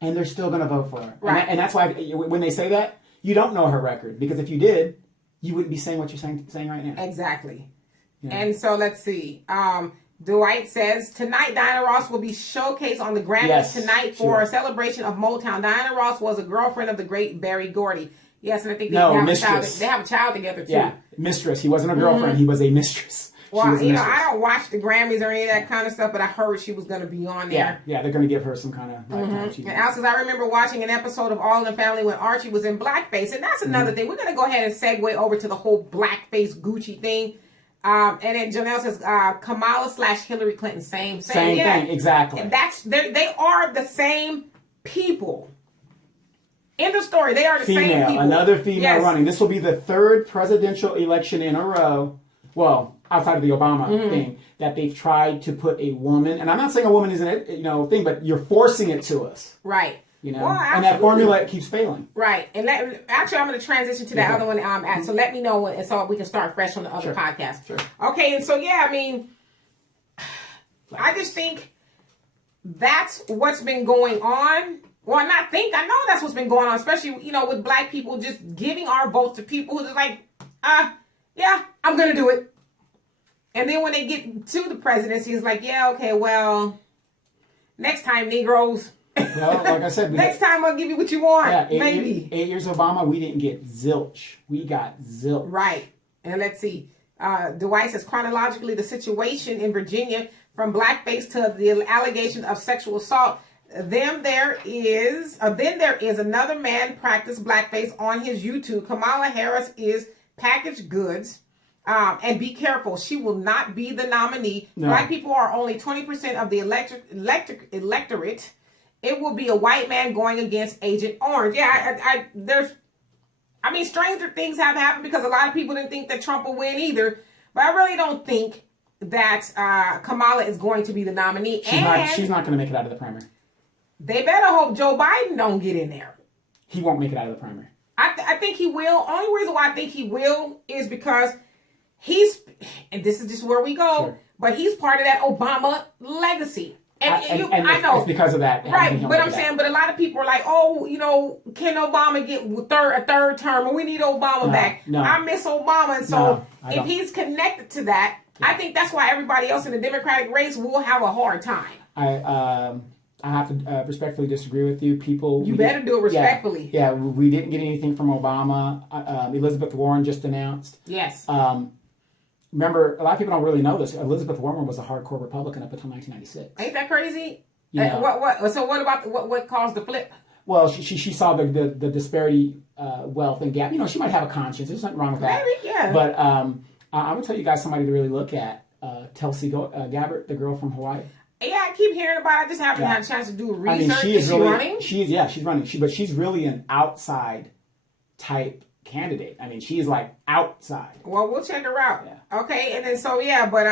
And they're still going to vote for her. Right. And that's why when they say that, you don't know her record. Because if you did, you wouldn't be saying what you're saying right now. Exactly. Yeah. And so let's see. Dwight says, tonight Diana Ross will be showcased on the Grammys tonight for a celebration of Motown. Diana Ross was a girlfriend of the great Berry Gordy. Yes, and I think they have a child together too. Yeah, mistress. He wasn't a girlfriend. He was a mistress. Well, was a mistress. I don't watch the Grammys or any of that kind of stuff, but I heard she was going to be on there. Yeah, they're going to give her some kind of lifetime And achievement. Al says, I remember watching an episode of All in the Family when Archie was in blackface. And that's another thing. We're going to go ahead and segue over to the whole blackface Gucci thing. And then Janelle says, Kamala / Hillary Clinton, same Same thing, exactly. And they are the same people. End of story. They are the same people. Another female Yes. running. This will be the third presidential election in a row. Well, outside of the Obama thing, that they've tried to put a woman. And I'm not saying a woman isn't a thing, but you're forcing it to us. Right. Well, and absolutely. that formula keeps failing. Right. And actually, I'm going to transition to that other one. So let me know when, and so we can start fresh on the other podcast. Sure. Okay. And so, I mean, I just think that's what's been going on. Well, I know that's what's been going on, especially, with black people just giving our votes to people who just like, yeah, I'm going to do it. And then when they get to the presidency, it's like, yeah, okay, well, next time, Negroes. Well, like I said, Next time I'll give you what you want, maybe. 8 years Obama, we didn't get zilch. We got zilch. Right. And let's see. Dwight says, chronologically, the situation in Virginia from blackface to the allegation of sexual assault. Then there is another man practice blackface on his YouTube. Kamala Harris is packaged goods. And be careful, she will not be the nominee. No. Black people are only 20% of the electorate. It will be a white man going against Agent Orange. Yeah, stranger things have happened because a lot of people didn't think that Trump would win either. But I really don't think that Kamala is going to be the nominee. She's not going to make it out of the primary. They better hope Joe Biden don't get in there. He won't make it out of the primary. I think he will. Only reason why I think he will is because and this is just where we go, but he's part of that Obama legacy. And I know. It's because of that. Right, but I'm saying, but a lot of people are like, can Obama get a third term? And we need Obama back. No. I miss Obama. And so if he's connected to that, I think that's why everybody else in the Democratic race will have a hard time. I have to respectfully disagree with you. You better do it respectfully. Yeah, we didn't get anything from Obama. Elizabeth Warren just announced. Yes. Remember, a lot of people don't really know this. Elizabeth Warren was a hardcore Republican up until 1996. Ain't that crazy? Yeah. So what about what caused the flip? Well, she saw the disparity, wealth and gap. She might have a conscience. There's nothing wrong with that. Maybe, yeah. But I'm gonna tell you guys somebody to really look at. Tulsi Gabbard, the girl from Hawaii. Yeah, I keep hearing about it. I just haven't had a chance to do research. She's running? She's running. But she's really an outside type candidate. She's like outside. Well, we'll check her out. Yeah. Okay, and then but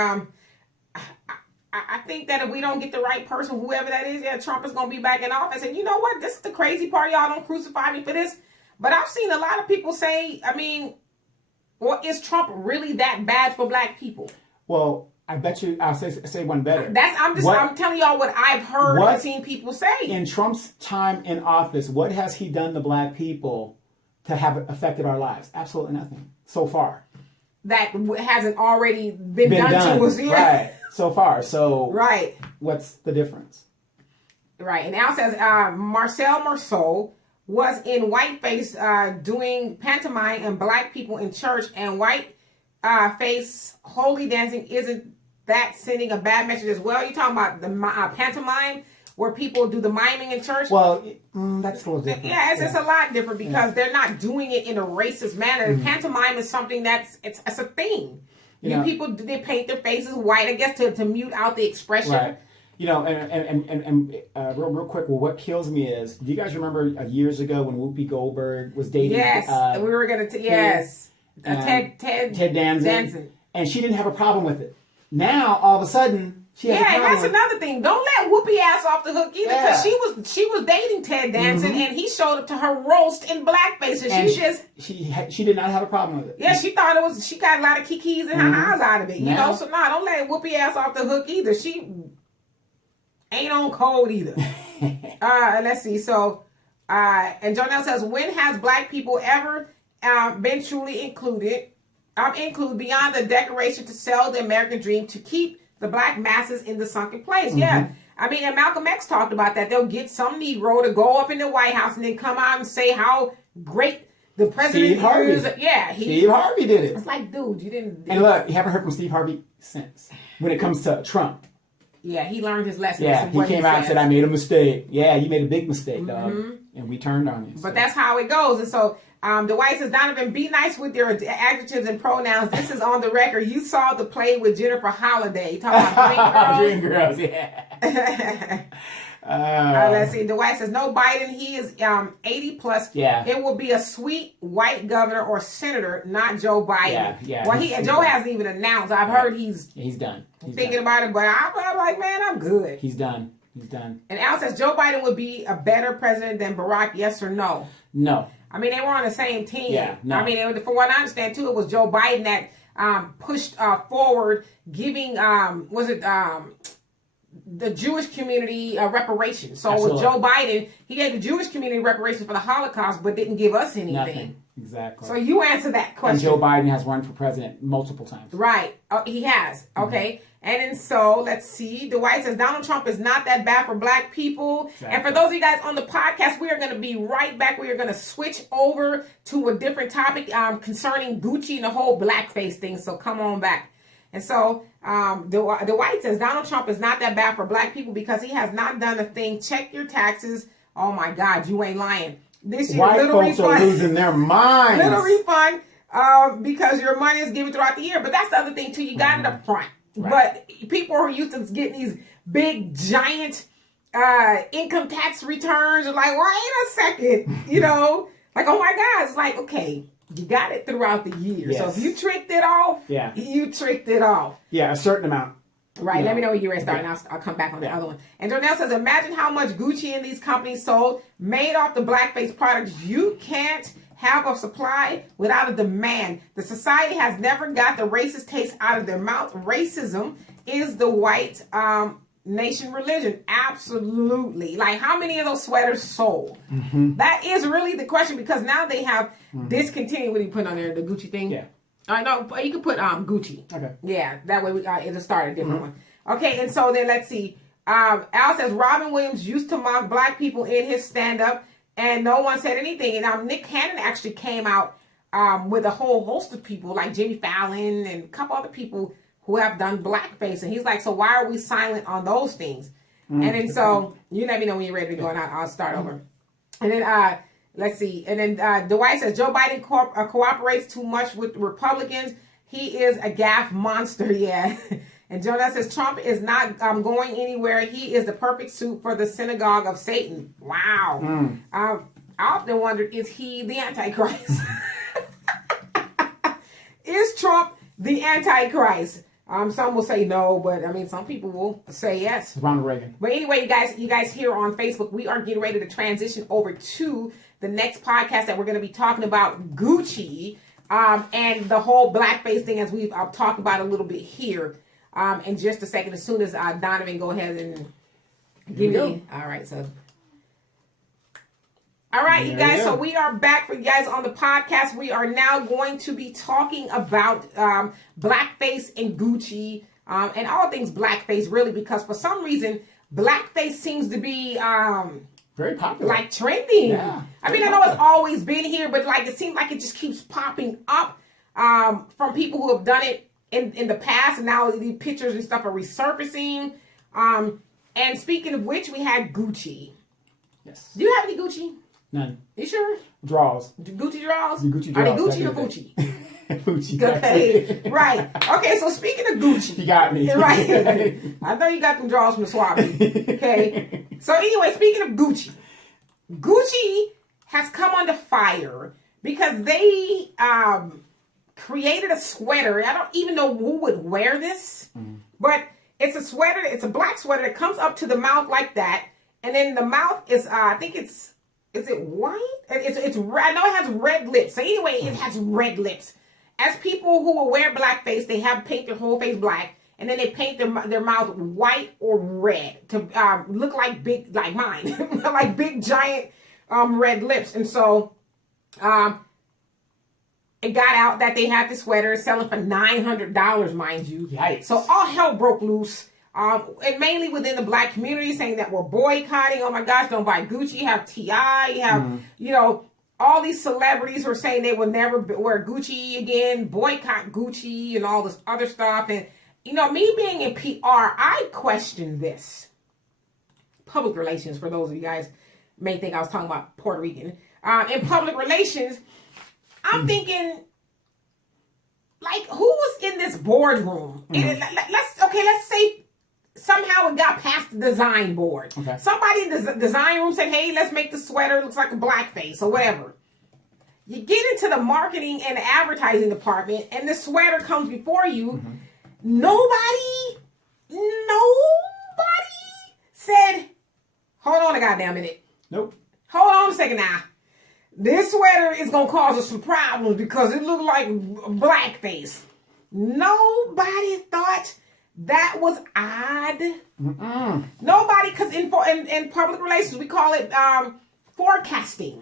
I think that if we don't get the right person, whoever that is, Trump is going to be back in office. And you know what? This is the crazy part. Y'all don't crucify me for this. But I've seen a lot of people say, is Trump really that bad for black people? Well, I bet you I'll say one better. I'm telling y'all what I've heard and seen people say. In Trump's time in office, what has he done to black people to have affected our lives? Absolutely nothing so far. That hasn't already been done to us yet. Right. So far. So right. What's the difference? Right. And Al says Marcel Marceau was in whiteface doing pantomime and black people in church, and white face holy dancing. Isn't that sending a bad message as well? You're talking about the pantomime where people do the miming in church? Well, that's a little different. Yeah, it's a lot different because they're not doing it in a racist manner. Mm-hmm. Pantomime is something it's a thing. People, they paint their faces white, I guess, to mute out the expression. Right. And real quick, what kills me is, do you guys remember years ago when Whoopi Goldberg was dating? Yes, we were going to, Ted Danson. And she didn't have a problem with it. Now, all of a sudden, she has a problem. Yeah, that's another thing. Don't let Whoopi ass off the hook either, because she was dating Ted Danson, and he showed up to her roast in blackface, and she did not have a problem with it. Yeah, she thought she got a lot of kikis and ha-has out of it, So don't let Whoopi ass off the hook either. She ain't on code either. Let's see. So, and Jonelle says, when has black people ever been truly included beyond the declaration to sell the American dream to keep the black masses in the sunken place? Mm-hmm. Yeah. And Malcolm X talked about that. They'll get some Negro to go up in the White House and then come out and say how great the president Steve Harvey. Steve Harvey did it. It's like, dude, you didn't. And look, you haven't heard from Steve Harvey since. When it comes to Trump. Yeah, he learned his lesson. Yeah, he came out and said, I made a mistake. Yeah, you made a big mistake, dog. And we turned on you. But that's how it goes. And so Dwight says, Donovan, be nice with your adjectives and pronouns. This is on the record. You saw the play with Jennifer Holliday. Talking about Dream Girls, yeah. Let's see. Dwight says, no Biden. He is 80 plus. Yeah. It will be a sweet white governor or senator, not Joe Biden. Yeah. Well, Joe hasn't even announced. I've heard he's done. Thinking about it, but I'm like, man, I'm good. He's done. And Al says, Joe Biden would be a better president than Barack, yes or no? No. I mean, they were on the same team. Yeah, no. I mean, from what I understand, too, it was Joe Biden that pushed forward giving, the Jewish community reparations. So Absolutely. with Joe Biden, he gave the Jewish community reparations for the Holocaust, but didn't give us anything. Nothing. Exactly. So you answer that question. And Joe Biden has run for president multiple times. Right. He has. Okay. And then so, let's see. Dwight says, Donald Trump is not that bad for black people. Exactly. And for those of you guys on the podcast, we are going to be right back. We are going to switch over to a different topic concerning Gucci and the whole blackface thing. So come on back. And so Dwight says, Donald Trump is not that bad for black people because he has not done a thing. Check your taxes. Oh, my God. You ain't lying. This year, White little folks refund. are losing their minds. Little refund because your money is given throughout the year. But that's the other thing, too. You got it up front. Right. But people are used to getting these big, giant income tax returns. Are like, wait a second. You know, like, oh, my God. It's like, okay, you got it throughout the year. Yes. So if you tricked it off, you tricked it off. Yeah, a certain amount. Right. Let me know when you're ready to start, and I'll come back on the other one. And Jonelle says, imagine how much Gucci and these companies sold made off the blackface products. You can't have a supply without a demand. The society has never got the racist taste out of their mouth. Racism is the white nation religion. Absolutely. Like, how many of those sweaters sold? That is really the question, because now they have discontinued. What are you putting on there? The Gucci thing? Yeah. No, you can put Gucci. Okay. Yeah, that way it'll start a different one. Okay, and so then let's see. Al says Robin Williams used to mock black people in his stand-up, and no one said anything. And Nick Cannon actually came out with a whole host of people, like Jimmy Fallon and a couple other people who have done blackface. And he's like, so why are we silent on those things? And then so, you let me know when you're ready to go, and I'll start over. And then let's see. And then Dwight says, Joe Biden cooperates too much with Republicans. He is a gaffe monster. Yeah. And Jonah says, Trump is not going anywhere. He is the perfect suit for the synagogue of Satan. Wow. I often wondered, is he the Antichrist? Is Trump the Antichrist? Some will say no, but I mean, some people will say yes. Ronald Reagan. But anyway, you guys here on Facebook, we are getting ready to transition over to the next podcast that we're going to be talking about Gucci and the whole blackface thing, as we've talked about a little bit here in just a second. As soon as Donovan go ahead and give me. All right, so. All right, you guys. So we are back for you guys on the podcast. We are now going to be talking about blackface and Gucci and all things blackface, really, because for some reason blackface seems to be very popular, like trending. Yeah, I mean, I know it's always been here, but like it seems like it just keeps popping up from people who have done it in the past, and now the pictures and stuff are resurfacing. And speaking of which, we had Gucci. Yes. Do you have any Gucci? None. You sure? Draws. Gucci draws? Gucci draws. Are they Gucci or Gucci? Gucci. Okay. Right. Okay, so speaking of Gucci. You got me. Right. I know you got them draws from the Swabby. Okay. So anyway, speaking of Gucci. Gucci has come under fire because they created a sweater. I don't even know who would wear this. But it's a sweater. It's a black sweater that comes up to the mouth like that. And then the mouth is, I think is it white? It's red. I know it has red lips. So anyway, it has red lips. As people who will wear blackface, they have paint their whole face black, and then they paint their mouth white or red to look like like mine, like big giant red lips. And so it got out that they had the sweater selling for $900, mind you. Yikes. So all hell broke loose. And mainly within the black community, saying that we're boycotting. Oh my gosh, don't buy Gucci. You have T.I., you have, all these celebrities were saying they would never wear Gucci again, boycott Gucci and all this other stuff. And, you know, me being in PR, I question this. Public relations, for those of you guys may think I was talking about Puerto Rican. In public relations, I'm thinking, like, who was in this boardroom? Let's say somehow it got past the design board. Okay. Somebody in the design room said, hey, let's make the sweater looks like a blackface or whatever. You get into the marketing and the advertising department and the sweater comes before you. Nobody said, hold on a goddamn minute. Nope. Hold on a second now. This sweater is going to cause us some problems because it looked like blackface. Nobody thought that was odd. Nobody, because in public relations, we call it forecasting.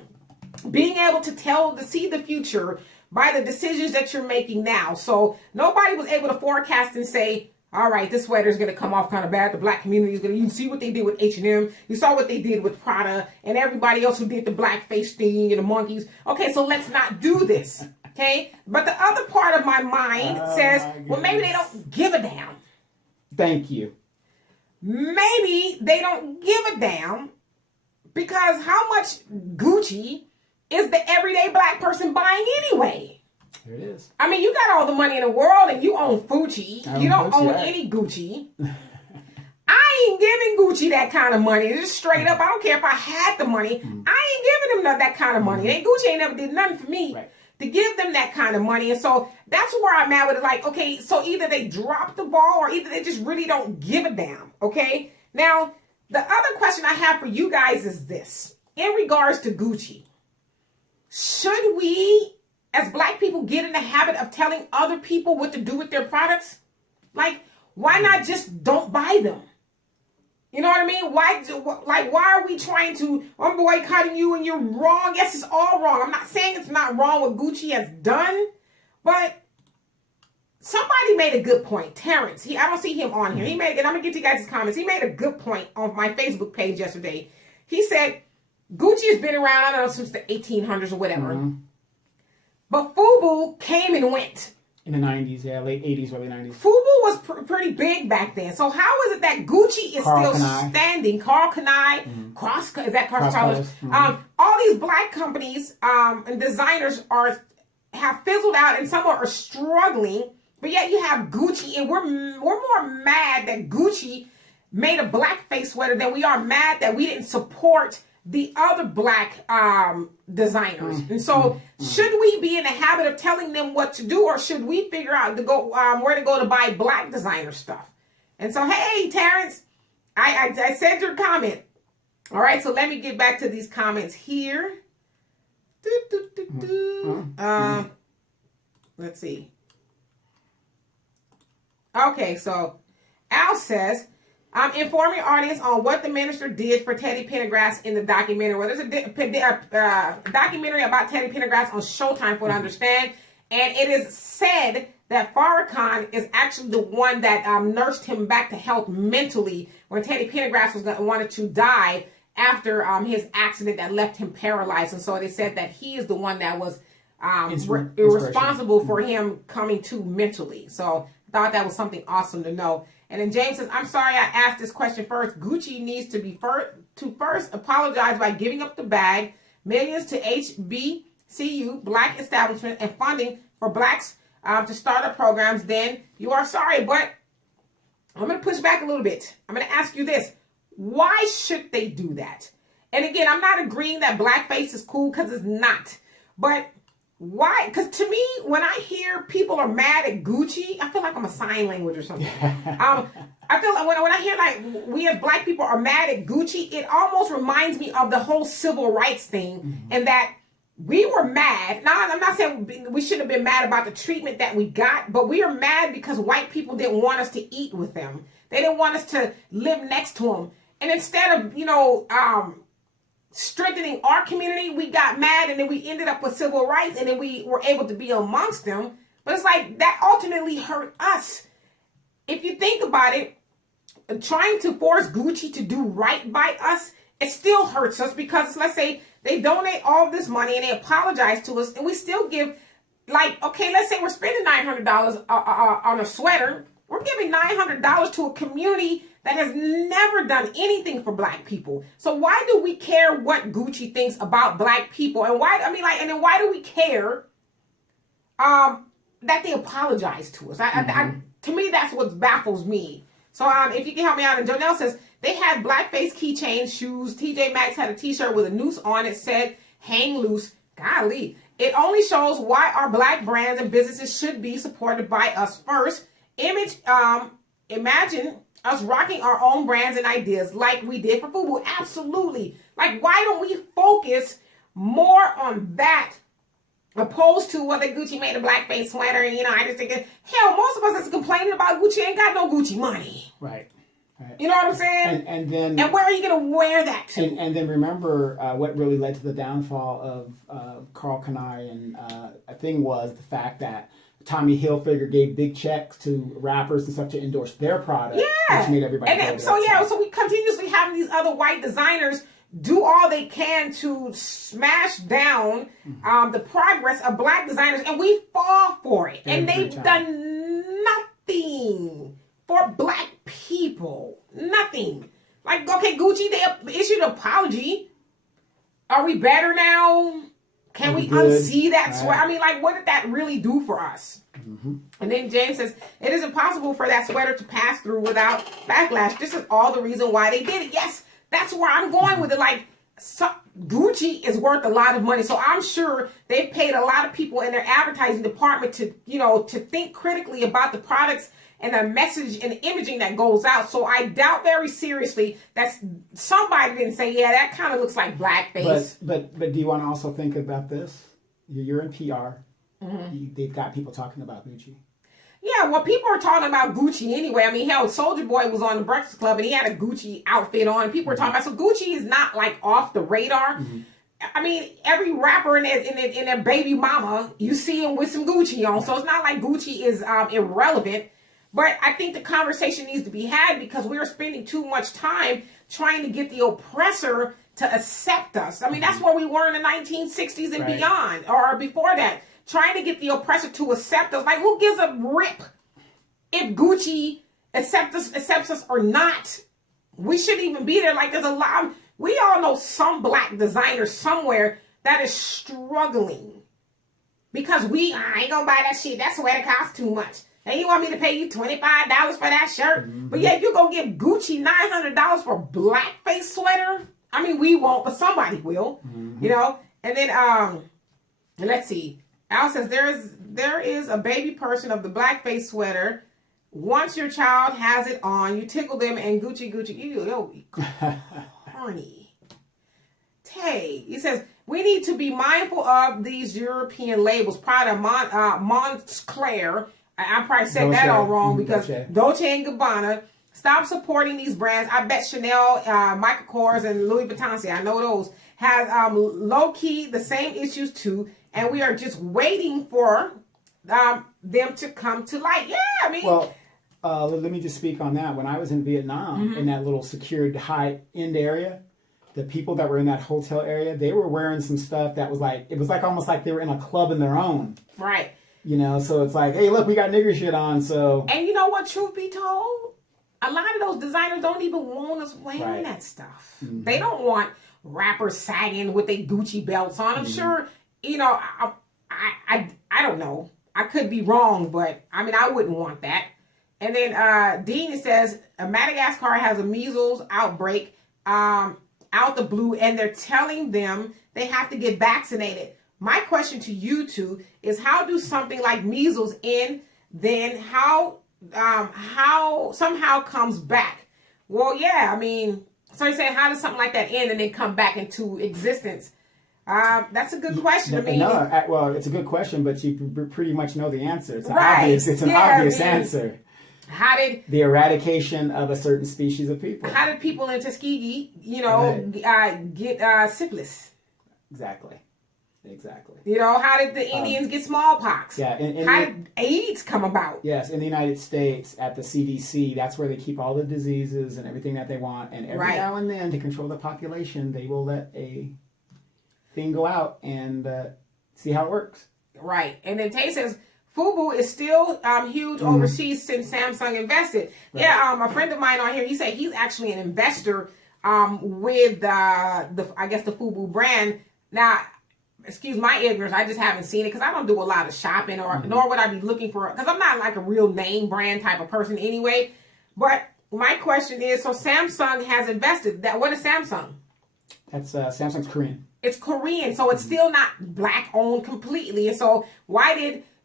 Being able to see the future by the decisions that you're making now. So nobody was able to forecast and say, all right, this sweater is going to come off kind of bad. The black community is going to, you see what they did with H&M. You saw what they did with Prada and everybody else who did the blackface thing and the monkeys. Okay, so let's not do this. Okay. But the other part of my mind says, well, maybe they don't give a damn. Thank you. Maybe they don't give a damn because how much Gucci is the everyday black person buying anyway? There it is. I mean, you got all the money in the world and you own Gucci. You don't own right. any Gucci. I ain't giving Gucci that kind of money. Just straight up. I don't care if I had the money. I ain't giving them that kind of money. Gucci ain't never did nothing for me to give them that kind of money. And so that's where I'm at with it. Like, okay, so either they drop the ball or either they just really don't give a damn. Okay. Now, the other question I have for you guys is this. In regards to Gucci, should we, as black people, get in the habit of telling other people what to do with their products? Like, why not just don't buy them? You know what I mean? Why are we trying to, I'm boycotting you and you're wrong? Yes, it's all wrong. I'm not saying it's not wrong what Gucci has done, but somebody made a good point. Terrence, I don't see him on here. He made, and I'm going to get to you guys' comments. He made a good point on my Facebook page yesterday. He said, Gucci has been around, I don't know, since the 1800s or whatever. But FUBU came and went. In the 90s, yeah, late 80s, early 90s. FUBU was pretty big back then. So how is it that Gucci is still standing? Karl Kani, is that Cross Colors? All these black companies and designers have fizzled out, and some are struggling. But yet you have Gucci, and we're more mad that Gucci made a blackface sweater than we are mad that we didn't support the other black designers. And so should we be in the habit of telling them what to do, or should we figure out where to go to buy black designer stuff? And so, hey, Terrence, I said your comment. All right, so let me get back to these comments here. Let's see. Okay, so Al says, I'm informing your audience on what the minister did for Teddy Pendergrass in the documentary. Well, there's a documentary about Teddy Pendergrass on Showtime, for what I understand. And it is said that Farrakhan is actually the one that nursed him back to health mentally when Teddy Pendergrass wanted to die after his accident that left him paralyzed. And so they said that he is the one that was responsible for him coming to mentally. So I thought that was something awesome to know. And then James says, I'm sorry I asked this question first. Gucci needs to be first apologize by giving up the bag, millions to HBCU, black establishment, and funding for blacks to start up programs. Then you are sorry. But I'm going to push back a little bit. I'm going to ask you this. Why should they do that? And again, I'm not agreeing that blackface is cool, because it's not. But why? Because to me, when I hear people are mad at Gucci, I feel like I'm a sign language or something. I feel like when I hear like we as black people are mad at Gucci, it almost reminds me of the whole civil rights thing, and that we were mad. Now, I'm not saying we should have been mad about the treatment that we got, but we are mad because white people didn't want us to eat with them. They didn't want us to live next to them. And instead of, strengthening our community, we got mad, and then we ended up with civil rights, and then we were able to be amongst them. But it's like that ultimately hurt us. If you think about it, trying to force Gucci to do right by us, it still hurts us, because let's say They donate all of this money and they apologize to us, and we still give, like, okay, let's say we're spending $900 on a sweater. We're giving $900 to a community that has never done anything for black people. So why do we care what Gucci thinks about black people? And why, and then why do we care that they apologize to us? To me, that's what baffles me. So if you can help me out, and Jonelle says, they had blackface keychains, shoes. TJ Maxx had a t-shirt with a noose on it, said, hang loose. Golly. It only shows why our black brands and businesses should be supported by us first. Imagine us rocking our own brands and ideas like we did for FUBU. Absolutely. Like, why don't we focus more on that opposed to whether Gucci made a blackface sweater? And, I just think, hell, most of us that's complaining about Gucci ain't got no Gucci money. Right. You know what I'm saying? And then, and where are you going to wear that to? And then remember what really led to the downfall of Karl Kani and a thing was the fact that Tommy Hilfiger gave big checks to rappers and stuff to endorse their product, which made everybody go so we continuously having these other white designers do all they can to smash down the progress of black designers, and we fall for it. And they've done nothing for black people. Nothing. Like, okay, Gucci, they issued an apology. Are we better now? Can we unsee that sweater? I mean, like, what did that really do for us? Mm-hmm. And then James says, it is impossible for that sweater to pass through without backlash. This is all the reason why they did it. Yes, that's where I'm going with it. Like, Gucci is worth a lot of money. So I'm sure they've paid a lot of people in their advertising department to, to think critically about the products and the message and the imaging that goes out. So I doubt very seriously that somebody didn't say, yeah, that kind of looks like blackface. But do you want to also think about this? You're in PR. Mm-hmm. They've got people talking about Gucci. Yeah, well, people are talking about Gucci anyway. I mean, hell, Soulja Boy was on the Breakfast Club and he had a Gucci outfit on. People were talking about, so Gucci is not like off the radar. Mm-hmm. I mean, every rapper in their baby mama, you see him with some Gucci on. So it's not like Gucci is irrelevant. But I think the conversation needs to be had because we are spending too much time trying to get the oppressor to accept us. I mean, that's where we were in the 1960s and beyond, or before that, trying to get the oppressor to accept us. Like, who gives a rip if Gucci accepts us or not? We shouldn't even be there. Like, there's a lot. We all know some black designer somewhere that is struggling because I ain't gonna buy that shit. That sweater costs too much. And you want me to pay you $25 for that shirt? Mm-hmm. But yeah, you gonna give Gucci $900 for a blackface sweater? I mean, we won't, but somebody will. Mm-hmm. And then let's see. Al says there is a baby person of the blackface sweater. Once your child has it on, you tickle them and Gucci, you'll be corny. Tay, he says, we need to be mindful of these European labels. Prada, Moncler. I probably said that all wrong because Dolce & Gabbana. Stop supporting these brands. I bet Chanel, Michael Kors, and Louis Vuitton, I know those, have low-key the same issues too. And we are just waiting for them to come to light. Yeah, I mean. Well, let me just speak on that. When I was in Vietnam, in that little secured high-end area, the people that were in that hotel area, they were wearing some stuff that was like, it was like almost like they were in a club in their own. Right. So it's like, hey, look, we got nigger shit on, so. And you know what, truth be told? A lot of those designers don't even want us wearing that stuff. Mm-hmm. They don't want rappers sagging with their Gucci belts on. I'm sure, I don't know. I could be wrong, but I mean, I wouldn't want that. And then Dean says, Madagascar has a measles outbreak out the blue, and they're telling them they have to get vaccinated. My question to you two is, how do something like measles end, then how somehow comes back? Well, yeah, I mean, so you say, how does something like that end and then come back into existence? That's a good question. Well, it's a good question, but you pretty much know the answer. It's an obvious answer. How did the eradication of a certain species of people? How did people in Tuskegee, get syphilis? Exactly. How did the Indians get smallpox? Yeah. How did AIDS come about? Yes, in the United States, at the CDC, that's where they keep all the diseases and everything that they want. And every now and then, to control the population, they will let a thing go out and see how it works. Right. And then Tay says, FUBU is still huge overseas since Samsung invested. Right. Yeah, a friend of mine on here, he said he's actually an investor with I guess the FUBU brand. Now, excuse my ignorance, I just haven't seen it because I don't do a lot of shopping, or nor would I be looking for it, because I'm not like a real name brand type of person anyway. But my question is, so Samsung has invested. What is Samsung? That's Samsung's Korean. It's Korean, so it's still not black owned completely. And so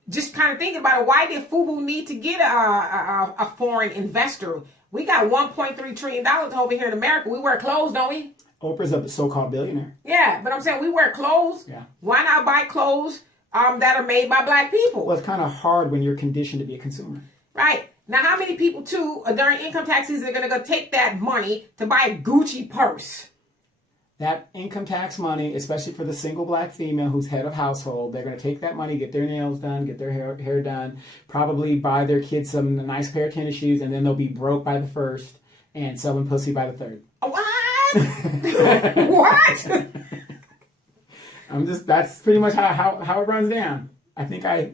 just kind of thinking about it, why did FUBU need to get a foreign investor? We got $1.3 trillion over here in America. We wear clothes, don't we? Oprah's a so-called billionaire. Yeah, but I'm saying we wear clothes. Yeah. Why not buy clothes that are made by black people? Well, it's kind of hard when you're conditioned to be a consumer. Right. Now, how many people, too, during income tax season are going to go take that money to buy a Gucci purse? That income tax money, especially for the single black female who's head of household, they're going to take that money, get their nails done, get their hair done, probably buy their kids some nice pair of tennis shoes, and then they'll be broke by the first and selling pussy by the third. What? What? That's pretty much how it runs down. I think I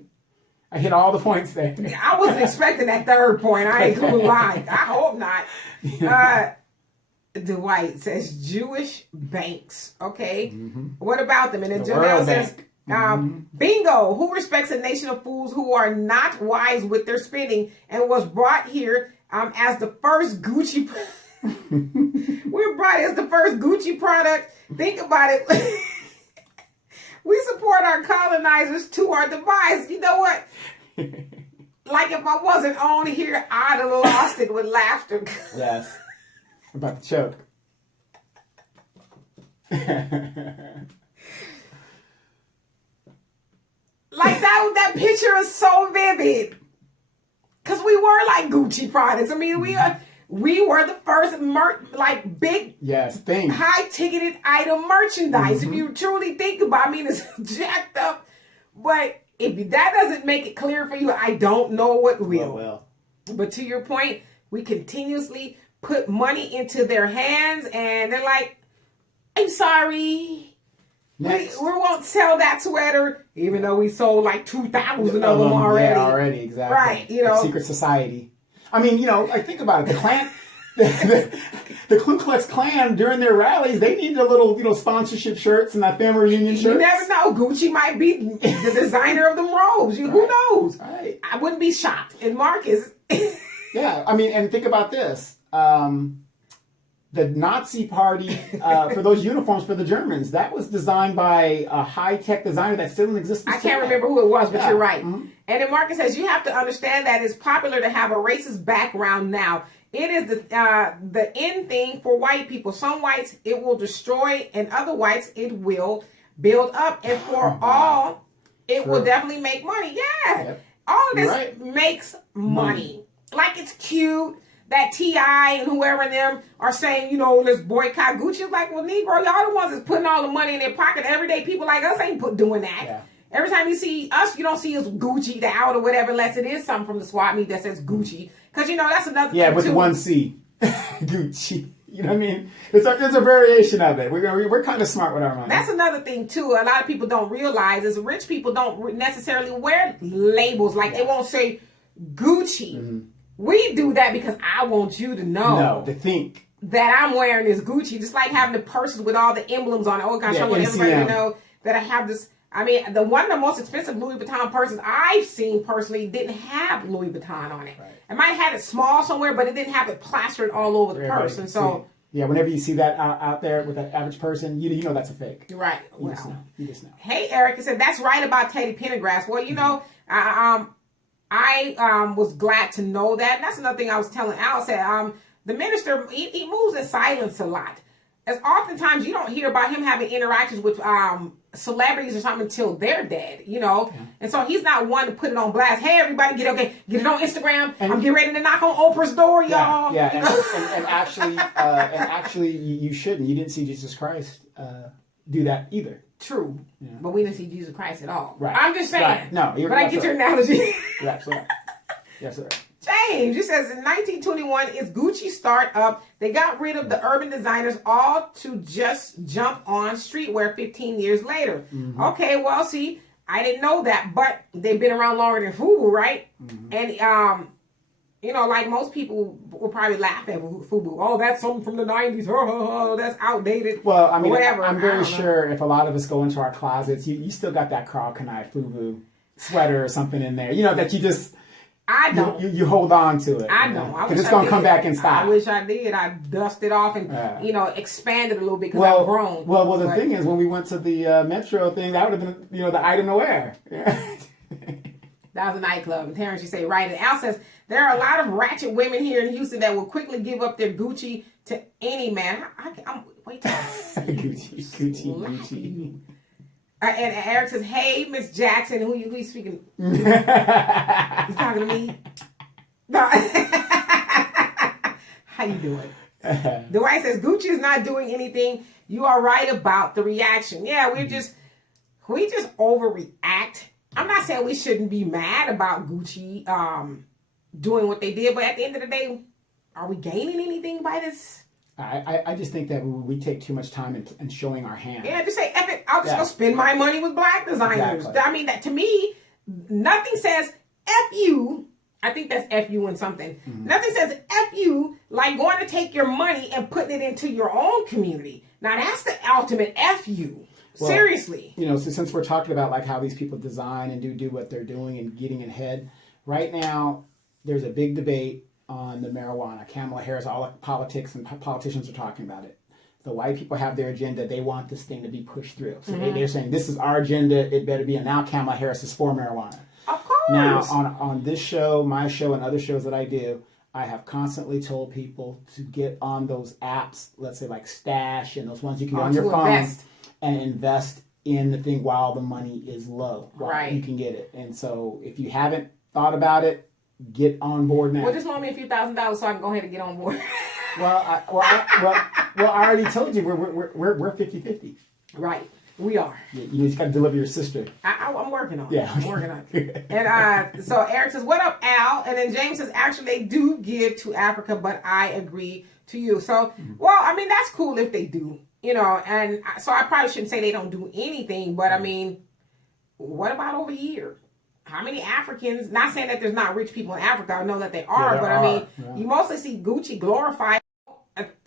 hit all the points there. I wasn't expecting that third point. I ain't gonna lie. I hope not. Dwight says Jewish banks. Okay. What about them? And then Janelle says, bingo, who respects a nation of fools who are not wise with their spending and was brought here as the first Gucci we're brought as the first Gucci product. Think about it. We support our colonizers to our demise. You know what? Like if I wasn't on here, I'd have lost it with laughter. Yes. I'm about to choke. Like that picture is so vivid. Because we were like Gucci products. I mean, we were the first big thing. High ticketed item merchandise. If you truly think about it, I mean, it's jacked up. But if that doesn't make it clear for you, I don't know what will. Well. But to your point, we continuously put money into their hands and they're like, I'm sorry. We won't sell that sweater, even though we sold like 2,000 of them already. Yeah, already, exactly. Right, you know. Secret society. I mean, like think about it. The Klan, the Ku Klux Klan during their rallies, they need the little sponsorship shirts and that family reunion shirts. You never know. Gucci might be the designer of them robes. Who knows? Right. I wouldn't be shocked. And Marcus. Yeah, I mean, and think about this. The Nazi party, for those uniforms for the Germans, that was designed by a high-tech designer that's still in existence. I can't remember who it was, but you're right. And then Marcus says, you have to understand that it's popular to have a racist background now. It is the in thing for white people. Some whites, it will destroy, and other whites, it will build up. And for all, it will definitely make money. Yeah. Yep. All of this makes money. Like, it's cute that T.I. and whoever them are saying, let's boycott Gucci. It's like, well, Negro, y'all the ones that's putting all the money in their pocket. Everyday people like us ain't doing that. Yeah. Every time you see us, you don't see us Gucci'd out or whatever, unless it is something from the swap meet that says Gucci. Because, that's another thing, yeah, with too. the one C. Gucci. You know what I mean? There's a variation of it. We're kind of smart with our money. That's another thing, too. A lot of people don't realize is rich people don't necessarily wear labels. Like, they won't say Gucci. We do that because I want you to know. No, to think. That I'm wearing this Gucci. Just like having the purses with all the emblems on it. Oh, gosh, I want everybody to know that I have this. I mean, one of the most expensive Louis Vuitton purses I've seen personally didn't have Louis Vuitton on it. Right. It might have had it small somewhere, but it didn't have it plastered all over the purse. And so... Yeah, whenever you see that out there with an average person, you know that's a fake. Right. You just know. Hey, Eric, said, that's right about Teddy Pendergrass. Well, I was glad to know that. And that's another thing I was telling Al. Said, the minister, he moves in silence a lot. As oftentimes you don't hear about him having interactions with celebrities or something until they're dead, Yeah. And so he's not one to put it on blast. Hey, everybody, get it on Instagram. I'm getting ready to knock on Oprah's door, y'all. Yeah. And actually, you shouldn't. You didn't see Jesus Christ do that either. True, but we didn't see Jesus Christ at all. Right. I'm just saying. Right. No, but I get your analogy. You're absolutely right. Yes, sir. James, it says in 1921, it's Gucci startup. They got rid of the urban designers all to just jump on streetwear 15 years later. Okay, well, see, I didn't know that, but they've been around longer than FUBU, right? And, you know, like most people will probably laugh at FUBU. Oh, that's something from the 90s. Oh, that's outdated. Well, I mean, whatever. I'm very sure if a lot of us go into our closets, you still got that Carl Kanai FUBU sweater or something in there. You know, that you just... I don't. You hold on to it. I know. Because it's going to come back in style. I wish I did. I dusted off and, you know, expanded a little bit because I've grown. Well, the thing is, when we went to the Metro thing, that would have been, you know, the item to wear. That was a nightclub. And Terrence, you say, right. And Al says, there are a lot of ratchet women here in Houston that will quickly give up their Gucci to any man. Wait till I see. Gucci. And Eric says, hey, Miss Jackson, who you speaking? You talking to me? No. How you doing? Dwight says, Gucci is not doing anything. You are right about the reaction. Yeah, we just overreact. I'm not saying we shouldn't be mad about Gucci doing what they did, but at the end of the day, are we gaining anything by this? I just think that we take too much time in showing our hand. Yeah, just say, F it, I'll just go spend my money with black designers. Exactly. I mean, that to me, nothing says F you. I think that's F you and something. Nothing says F you like going to take your money and putting it into your own community. Now, that's the ultimate F you. Well, seriously. You know, so since we're talking about like how these people design and do what they're doing and getting ahead, right now, there's a big debate on the marijuana. Kamala Harris, all politics and politicians are talking about it. The white people have their agenda. They want this thing to be pushed through. So they're saying, this is our agenda. It better be. And now Kamala Harris is for marijuana. Of course. Now, on this show, my show, and other shows that I do, I have constantly told people to get on those apps, let's say like Stash and those ones you can get on your phone and invest in the thing while the money is low. Right. You can get it. And so if you haven't thought about it, get on board now. Well, just loan me a few $1,000s so I can go ahead and get on board. I already told you we're 50-50. Right. We are. You just got to deliver your sister. I'm working on it. Yeah. I'm working on it. And so Eric says, what up, Al? And then James says, actually, they do give to Africa, but I agree to you. So, well, I mean, that's cool if they do, you know. And so I probably shouldn't say they don't do anything, but I mean, what about over here? How many Africans, not saying that there's not rich people in Africa, I know that they are, but I mean, you mostly see Gucci glorified.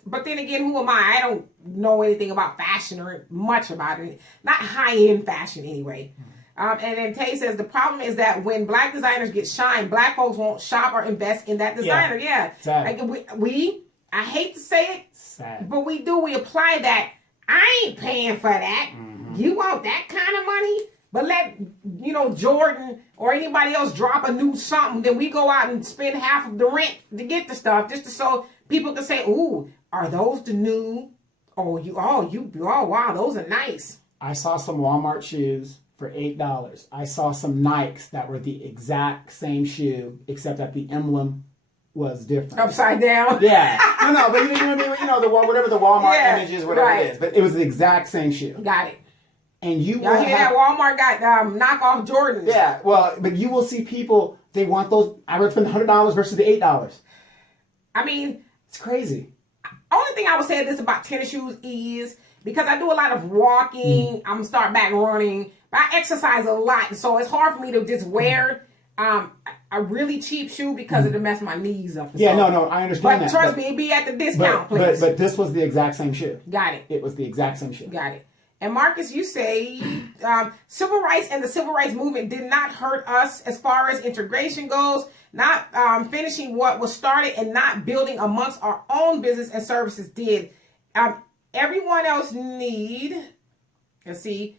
But then again, who am I? I don't know anything about fashion or much about it. Not high-end fashion anyway. And then Tay says, the problem is that when black designers get shine, black folks won't shop or invest in that designer. Yeah. Like I hate to say it, but we do. We apply that. I ain't paying for that. You want that kind of money? But let, you know, Jordan or anybody else drop a new something, then we go out and spend half of the rent to get the stuff, just so people can say, ooh, are those the new? Oh, wow, those are nice. I saw some Walmart shoes for $8. I saw some Nikes that were the exact same shoe, except that the emblem was different. Upside down? Yeah. No, but you know, whatever the Walmart image is, whatever it is. But it was the exact same shoe. Got it. And you y'all hear that Walmart got knockoff Jordans. Yeah, well, but you will see people, they want those. I would spend $100 versus the $8. I mean, it's crazy. Only thing I would say this about tennis shoes is because I do a lot of walking, I'm start back running, but I exercise a lot, so it's hard for me to just wear a really cheap shoe because it'll mess my knees up. Yeah, no, I understand that. But trust me, it'd be at the discount place. But this was the exact same shoe. Got it. It was the exact same shoe. Got it. And Marcus, you say civil rights and the civil rights movement did not hurt us as far as integration goes, not finishing what was started and not building amongst our own business and services did. Everyone else need, let's see,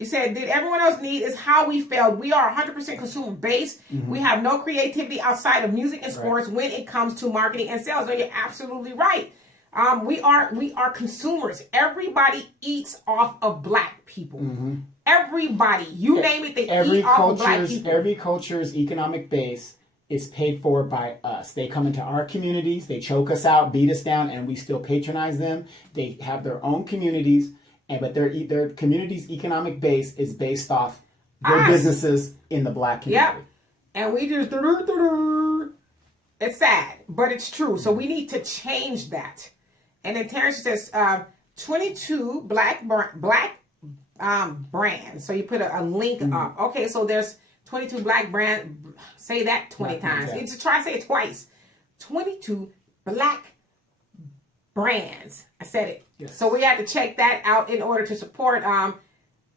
you said, did everyone else need is how we failed. We are 100% consumer based. We have no creativity outside of music and sports when it comes to marketing and sales. No, you're absolutely right. We are consumers. Everybody eats off of black people. Everybody, you name it, they eat off of black people. Every culture's economic base is paid for by us. They come into our communities, they choke us out, beat us down, and we still patronize them. They have their own communities, but their community's economic base is based off their businesses in the black community. Yep. And we just It's sad, but it's true. So we need to change that. And then Terrence says 22 black brands. So you put a link up. Okay, so there's 22 black brand. Say that 20 times. You just try to say it twice. 22 black brands. I said it. Yes. So we had to check that out in order to support.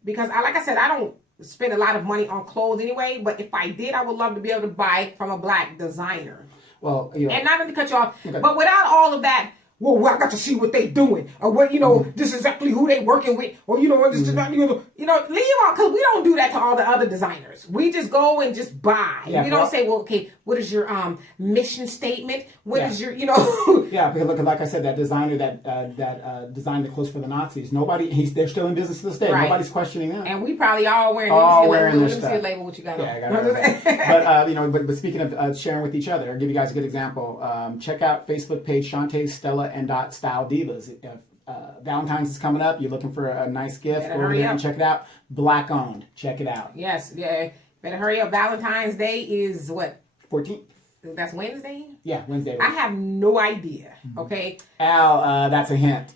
Because like I said, I don't spend a lot of money on clothes anyway. But if I did, I would love to be able to buy from a black designer. Well, And not to cut you off, but without all of that, well, I got to see what they doing, or what this is exactly who they working with, or leave them out because we don't do that to all the other designers. We just go and just buy. Yeah, we don't say, well, okay, what is your mission statement? What is your Yeah, because look, like I said, that designer that designed the clothes for the Nazis. They're still in business to this day. Right. Nobody's questioning them. And we probably all wearing. Their stuff. Let me see a label what you got. Yeah, I got it. But speaking of sharing with each other, I'll give you guys a good example. Check out Facebook page Shantae, Stella, and Style Divas. Valentine's is coming up. You're looking for a nice gift. Go over there and check it out. Black owned. Check it out. Yes, yeah. Better hurry up. Valentine's Day is what? 14th. That's Wednesday? Yeah, Wednesday. I have no idea. Okay. Al, that's a hint.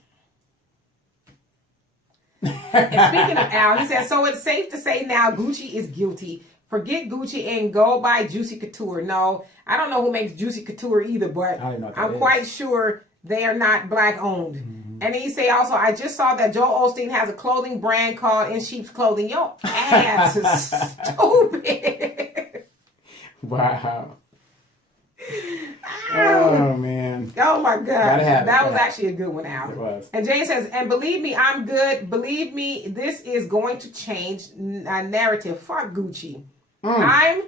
And speaking of Al, he says, so it's safe to say now Gucci is guilty. Forget Gucci and go buy Juicy Couture. No, I don't know who makes Juicy Couture either, but I'm quite sure they are not black owned. And then you say also, I just saw that Joel Osteen has a clothing brand called In Sheep's Clothing. Your ass is stupid. Wow. Oh, man. Oh, my God. That was actually a good one, Al. It was. And Jane says, and believe me, I'm good. Believe me, this is going to change narrative. Fuck Gucci. I'm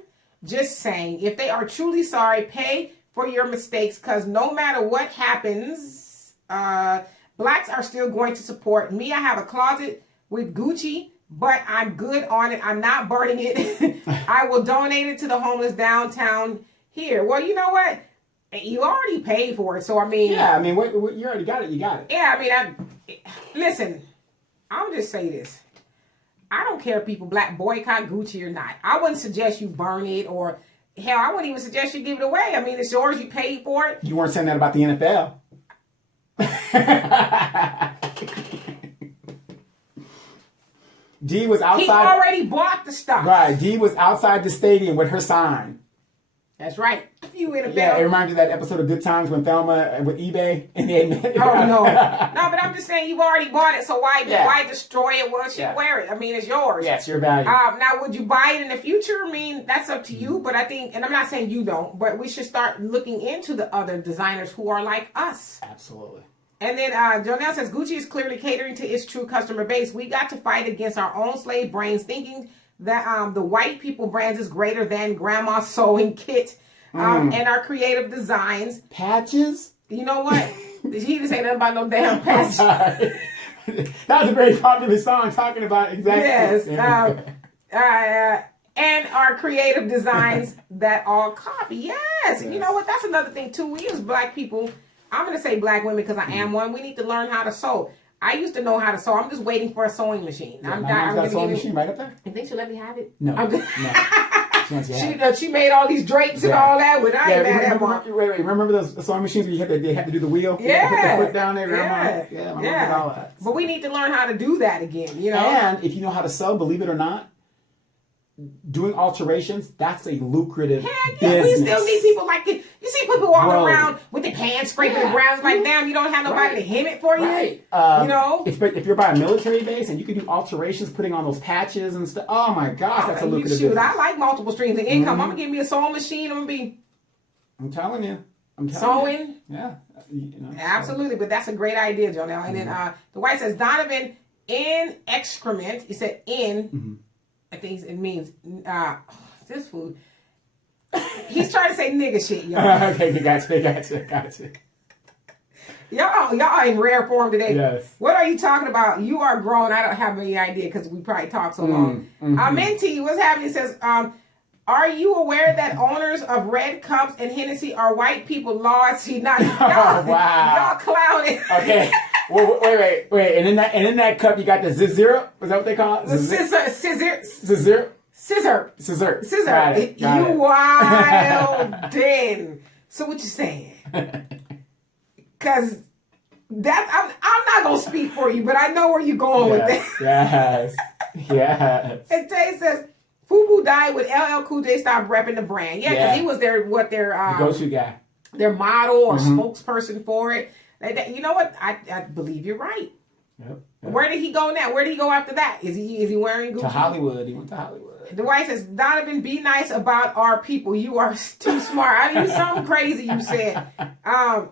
just saying, if they are truly sorry, pay for your mistakes, because no matter what happens, blacks are still going to support me. I have a closet with Gucci, but I'm good on it. I'm not burning it. I will donate it to the homeless downtown here. Well, you know what? You already paid for it, so I mean... Yeah, I mean, what you already got it, you got it. Yeah, I mean, listen, I'll just say this. I don't care if people black boycott Gucci or not. I wouldn't suggest you burn it, or hell, I wouldn't even suggest you give it away. I mean, it's yours. You paid for it. You weren't saying that about the NFL. Dee was outside. He already bought the stuff. Right. Dee was outside the stadium with her sign. That's right. You in a Yeah, it reminds you of that episode of Good Times when Thelma with eBay and they admit. Oh no, no! But I'm just saying you've already bought it, so why destroy it once you wear it? I mean, it's yours. Yeah, it's your value. Now, would you buy it in the future? I mean, that's up to you. But I think, and I'm not saying you don't, but we should start looking into the other designers who are like us. Absolutely. And then Jonelle says Gucci is clearly catering to its true customer base. We got to fight against our own slave brains, thinking that the white people brands is greater than Grandma's sewing kit. And our creative designs. Patches? You know what? He didn't say nothing about no damn patches. That was a very popular song talking about exactly. Yes. And our creative designs that all copy. Yes. You know what? That's another thing, too. We as black people, I'm going to say black women because I am one. We need to learn how to sew. I used to know how to sew. I'm just waiting for a sewing machine. Yeah, I'm got a sewing machine right up there. You think she'll let me have it? No. She made all these drapes and all that with I ain't mad at Mom. Remember those sewing machines where they had to do the wheel? Yeah. Put the foot down there. My mom did all that. But we need to learn how to do that again, you know? And if you know how to sew, believe it or not, doing alterations, that's a lucrative business. We still need people like it. You see people walking around with their hands scraping the ground. It's like, damn, you don't have nobody to hem it for you. Right. You know? If you're by a military base and you can do alterations, putting on those patches and stuff, oh my gosh, that's a lucrative business. I like multiple streams of income. I'm going to give me a sewing machine. I'm telling you. Sewing? Yeah. Absolutely. But that's a great idea, Jonelle. And then the white says, Donovan, in excrement. He said in. I think it means this food. He's trying to say nigga shit, y'all. Okay, gotcha. Y'all in rare form today. Yes. What are you talking about? You are grown. I don't have any idea because we probably talked so long. Minty, what's happening? He says, are you aware that owners of Red Cups and Hennessy are white people? Lord, see, not y'all. Y'all clowning. Okay. Well, wait. And in that cup, you got the Zizzer. Is that what they call it? Scissor. Got it. You wildin'. So what you saying? Because I'm not gonna speak for you, but I know where you're going with that. Yes. And Tay says FUBU died when LL Cool J stopped repping the brand. Yeah, because he was their the go-to guy, their model or spokesperson for it. You know what? I believe you're right. Yep. Where did he go now? Where did he go after that? Is he wearing Gucci? To Hollywood. He went to Hollywood. Dwight says, Donovan, be nice about our people. You are too smart. I mean, something crazy you said. I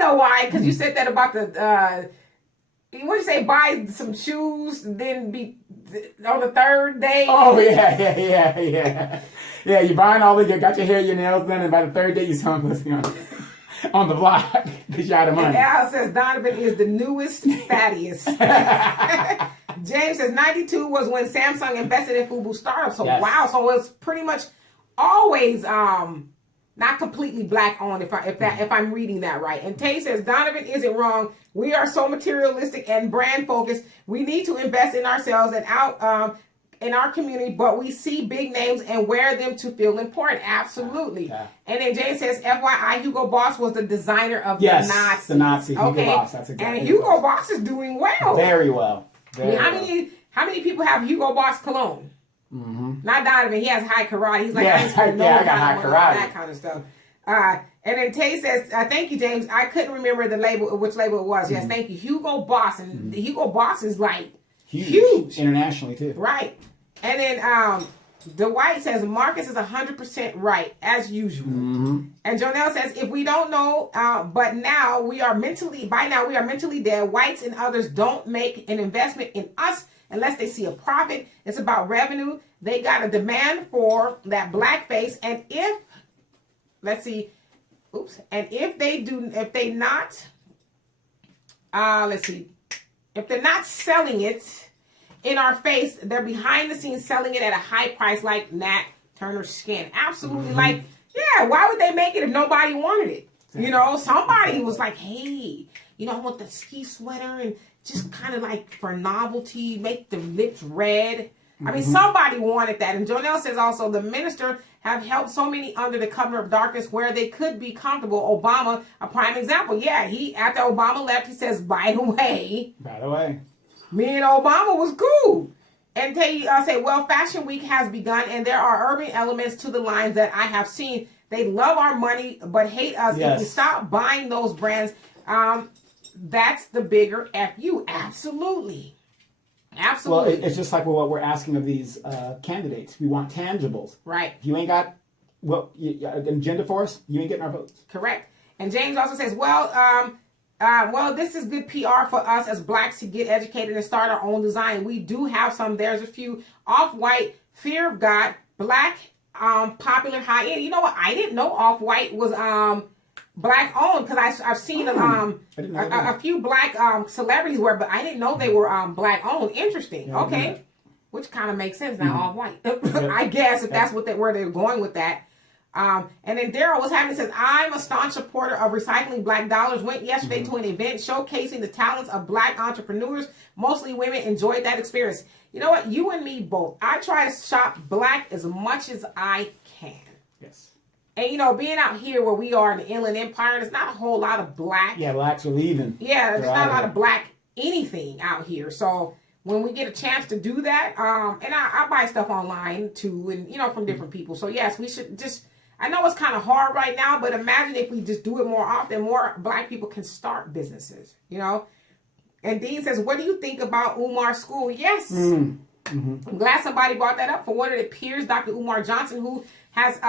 know why. Because you said that about the, what did you say, buy some shoes, then be on the third day? Oh, yeah. Yeah, you're buying all of you got your hair, your nails done, and by the third day you saw pussy on the block because you out of money. And Al says Donovan is the newest, fattiest. James says 92 was when Samsung invested in FUBU startup. So wow, so it's pretty much always not completely black owned if I'm reading that right. And Tay says Donovan isn't wrong. We are so materialistic and brand focused. We need to invest in ourselves and out in our community, but we see big names and wear them to feel important. Absolutely. Yeah. And then James says, FYI, Hugo Boss was the designer of the Nazi. The Nazi. Hugo Boss. That's exactly. And Hugo Boss is doing well. Very well. How many people have Hugo Boss cologne? Mm-hmm. Not Donovan. He has high karate. He's like, I got high karate. That kind of stuff. And then Tay says, thank you, James. I couldn't remember the label, which label it was. Yes, thank you. Hugo Boss. And Hugo Boss is like huge. Internationally, too. Right. And then Dwight says, Marcus is 100% right, as usual. Mm-hmm. And Jonelle says, if we don't know, by now we are mentally dead. Whites and others don't make an investment in us unless they see a profit. It's about revenue. They got a demand for that blackface. And if they're not selling it in our face, they're behind the scenes selling it at a high price like Nat Turner Skin. Absolutely. Mm-hmm. Like, yeah, why would they make it if nobody wanted it? You know, somebody was like, hey, I want the ski sweater and just kind of like for novelty, make the lips red. Mm-hmm. I mean, somebody wanted that. And Jonelle says also the minister have helped so many under the cover of darkness where they could be comfortable. Obama, a prime example. Yeah, after Obama left, he says, by the way, me and Obama was cool. And say, well, Fashion Week has begun, and there are urban elements to the lines that I have seen. They love our money, but hate us. Yes. If we stop buying those brands, that's the bigger FU. Absolutely. Well, it's just like what we're asking of these candidates. We want tangibles. Right. If you ain't got an agenda for us, you ain't getting our votes. Correct. And James also says, well, this is good PR for us as blacks to get educated and start our own design. We do have some. There's a few. Off-White, Fear of God, black, popular, high-end. You know what? I didn't know Off-White was black owned because I've seen a few black celebrities wear, but I didn't know they were black owned. Interesting. Yeah, okay, which kind of makes sense now. Off-White, I guess, if that's where they're going with that. And then Daryl was having says, I'm a staunch supporter of recycling black dollars. Went yesterday to an event showcasing the talents of black entrepreneurs. Mostly women. Enjoyed that experience. You know what? You and me both. I try to shop black as much as I can. Yes. And, being out here where we are in the Inland Empire, there's not a whole lot of black. Yeah, blacks are leaving. Yeah, there's not a lot of black anything out here. So when we get a chance to do that, and I buy stuff online too, and, from different people. So, yes, we should just... I know it's kind of hard right now, but imagine if we just do it more often, more black people can start businesses, And Dean says, what do you think about Umar School? Yes. Mm-hmm. I'm glad somebody brought that up. For what it appears, Dr. Umar Johnson, who has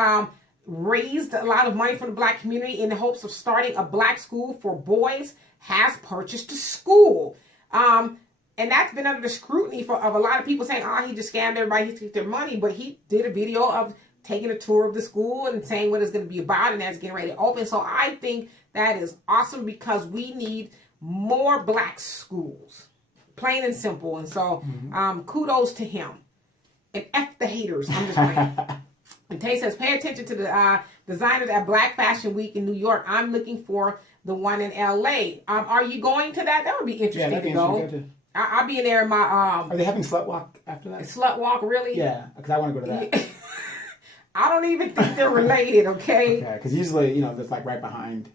raised a lot of money from the black community in the hopes of starting a black school for boys, has purchased a school. And that's been under the scrutiny of a lot of people saying, he just scammed everybody, he took their money. But he did a video of taking a tour of the school and saying what it's going to be about, and that's getting ready to open. So I think that is awesome because we need more black schools, plain and simple. And so kudos to him. And F the haters. I'm just playing. And Tay says, pay attention to the designers at Black Fashion Week in New York. I'm looking for the one in LA. Are you going to that? That would be interesting to go. I'll be in there in my... Are they having Slut Walk after that? Slut Walk, really? Yeah, because I want to go to that. I don't even think they're related, okay? Yeah, because usually, you know, that's like right behind.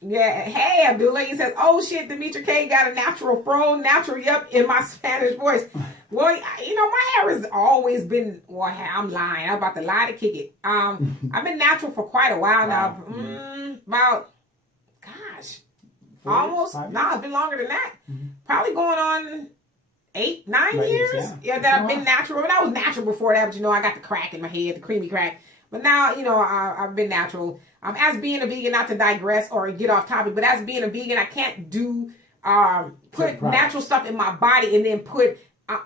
Yeah. Hey, Abdullah, he says, oh shit, Demetra K got a natural fro, natural yup in my Spanish voice. Well, you know, my hair has always been, well, I'm lying. I'm about to lie to kick it. I've been natural for quite a while now. About, gosh, 4 years, almost, 5 years? no, it's been longer than that. Probably going on 8, 9 Right, years. yeah. That I've been natural. And I was natural before that, but you know, I got the crack in my head, the creamy crack. But now, you know, I've been natural. As being a vegan, not to digress or get off topic, but as being a vegan, I can't do put natural stuff in my body and then put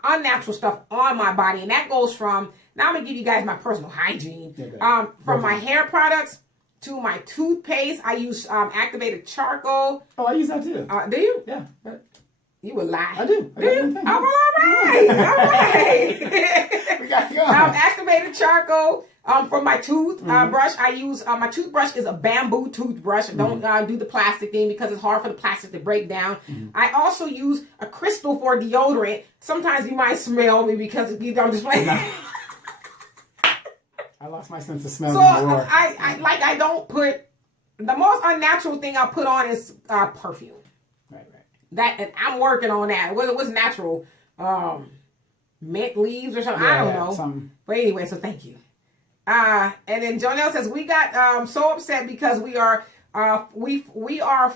unnatural stuff on my body. And that goes from, now I'm going to give you guys my personal hygiene. From my hair products to my toothpaste. I use activated charcoal. Oh, I use that too. Do you? Yeah. You would lie. I do. Do you? All right. All right. We got to go. Activated charcoal for my toothbrush. I use, my toothbrush is a bamboo toothbrush. Don't do the plastic thing because it's hard for the plastic to break down. I also use a crystal for deodorant. Sometimes you might smell me because I'm just playing. I lost my sense of smell. So in the war. I don't put, the most unnatural thing I put on is perfume. Right. That, and I'm working on that. What's natural? Mint leaves or something. I don't know. Something. But anyway, so thank you. And then Jonelle says, we got so upset because we are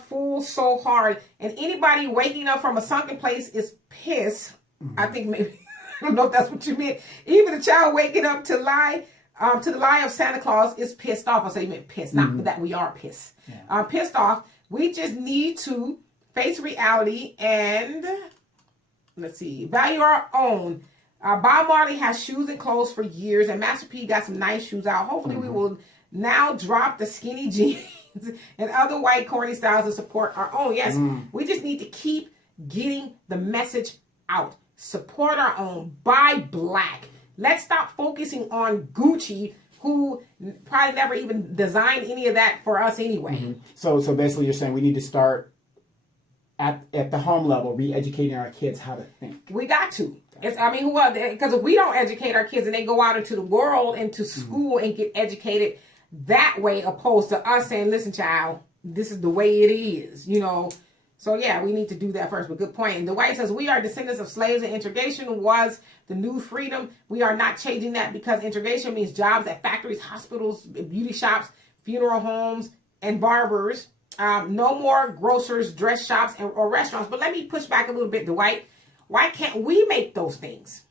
full so hard, and anybody waking up from a sunken place is pissed. I think maybe I don't know if that's what you meant. Even a child waking up to the lie of Santa Claus is pissed off. I say you meant pissed, not that we are pissed. Yeah. Pissed off. We just need to face reality and value our own. Bob Marley has shoes and clothes for years, and Master P got some nice shoes out. Hopefully we will now drop the skinny jeans and other white corny styles to support our own. Yes, we just need to keep getting the message out. Support our own. Buy black. Let's stop focusing on Gucci, who probably never even designed any of that for us anyway. So basically you're saying we need to start at the home level, re-educating our kids how to think. We got to. Because if we don't educate our kids and they go out into the world, into school and get educated that way, opposed to us saying, listen, child, this is the way it is, you know. So yeah, we need to do that first, but good point. And Dwight says, we are descendants of slaves and integration was the new freedom. We are not changing that because integration means jobs at factories, hospitals, beauty shops, funeral homes, and barbers. No more grocers, dress shops, or restaurants. But let me push back a little bit, Dwight. Why can't we make those things?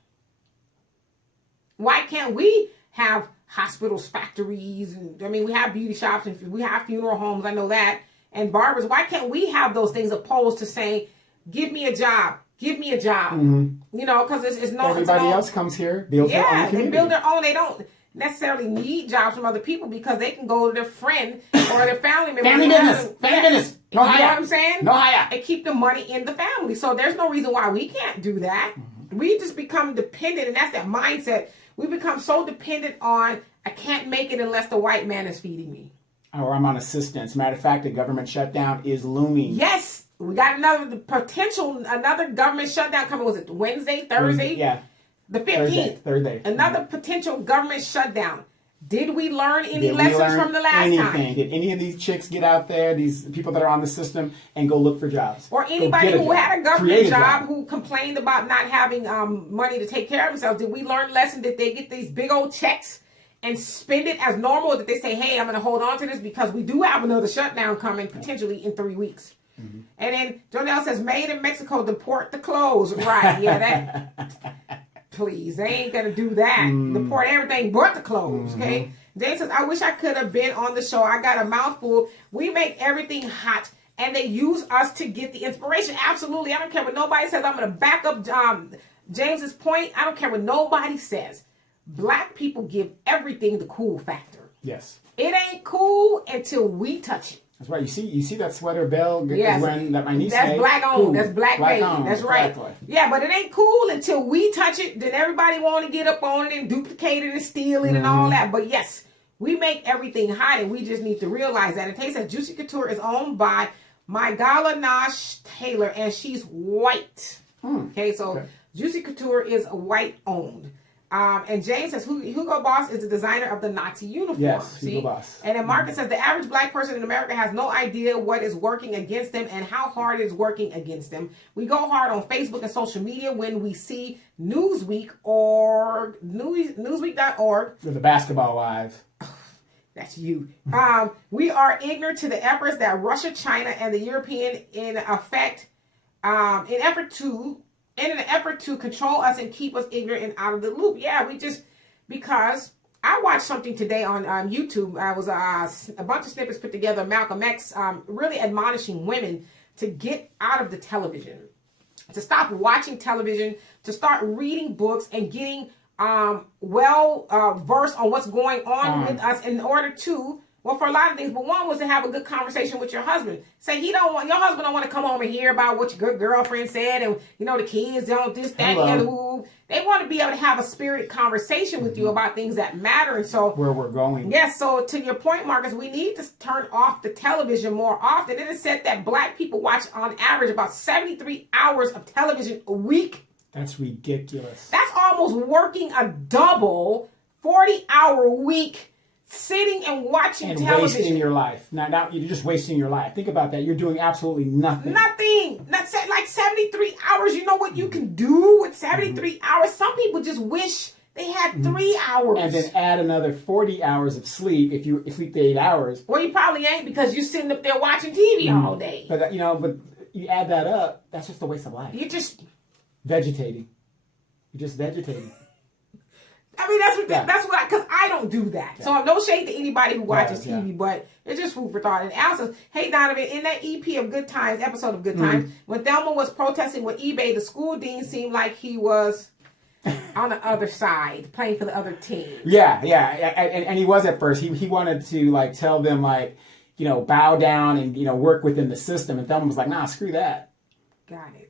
Why can't we have hospitals, factories? We have beauty shops and we have funeral homes. I know that. And barbers. Why can't we have those things opposed to saying, give me a job. Give me a job. You know, because it's no... Everybody else comes here, builds their own community. They build their own. They don't necessarily need jobs from other people because they can go to their friend or their family member. Family business. No hire. You know what I'm saying? No hire. And keep the money in the family. So there's no reason why we can't do that. We just become dependent, and that's that mindset. We become so dependent on, I can't make it unless the white man is feeding me. Or I'm on assistance. Matter of fact, the government shutdown is looming. Yes. We got another government shutdown coming. Was it Wednesday, Thursday? Yeah. The 15th. Thursday. Another potential government shutdown. Did we learn any lessons from the last time? Did any of these chicks get out there, these people that are on the system, and go look for jobs? Or anybody who had a government job who complained about not having money to take care of themselves? Did we learn a lesson? Did they get these big old checks and spend it as normal? Did they say, hey, I'm going to hold on to this because we do have another shutdown coming potentially in 3 weeks? And then Jonelle says, made in Mexico, deport the clothes. Right, yeah, that... Please, they ain't gonna do that. Deport everything but the clothes, okay? James says, I wish I could have been on the show. I got a mouthful. We make everything hot, and they use us to get the inspiration. Absolutely. I don't care what nobody says. I'm gonna back up James's point. I don't care what nobody says. Black people give everything the cool factor. Yes. It ain't cool until we touch it. That's right. You see that sweater Belle is wearing that my niece That's made? black owned. Cool. That's black made. Owned. That's right. Exactly. Yeah, but it ain't cool until we touch it. Then everybody want to get up on it and duplicate it and steal it and all that. But yes, we make everything hot, and we just need to realize that. And Tay says Juicy Couture is owned by Mygala Nash Taylor, and she's white. Okay, so Juicy Couture is white owned. And James says Hugo Boss is the designer of the Nazi uniform. Yes, Hugo Boss. And then Marcus says the average black person in America has no idea what is working against them and how hard it is working against them. We go hard on Facebook and social media when we see Newsweek or Newsweek.org. With the basketball wives. That's you. We are ignorant to the efforts that Russia, China, and the European in an effort to control us and keep us ignorant and out of the loop. Yeah, because I watched something today on YouTube. I was a bunch of snippets put together. Malcolm X really admonishing women to get out of the television, to stop watching television, to start reading books and getting versed on what's going on with us in order to, well, for a lot of things, but one was to have a good conversation with your husband. Say your husband don't want to come home and hear about what your good girlfriend said and, the kids don't this, that, and the other move. They want to be able to have a spirit conversation with you about things that matter. And so where we're going. Yes, so to your point, Marcus, we need to turn off the television more often. It is said that black people watch on average about 73 hours of television a week. That's ridiculous. That's almost working a double 40-hour week sitting and watching television. And wasting your life. Now you're just wasting your life. Think about that. You're doing absolutely nothing. Nothing. That's like 73 hours. You know what you can do with 73 hours? Some people just wish they had 3 hours. And then add another 40 hours of sleep if you sleep the 8 hours. Well, you probably ain't because you're sitting up there watching TV all day. But, but you add that up, that's just a waste of life. You just... Vegetating. You're just vegetating. I mean, because I don't do that. Yeah. So no shade to anybody who watches TV, but it's just food for thought. And Al says, hey, Donovan, in that episode of Good Times, when Thelma was protesting with eBay, the school dean seemed like he was on the other side, playing for the other team. Yeah. And he was at first. He wanted to, tell them, bow down and, work within the system. And Thelma was like, nah, screw that. Got it.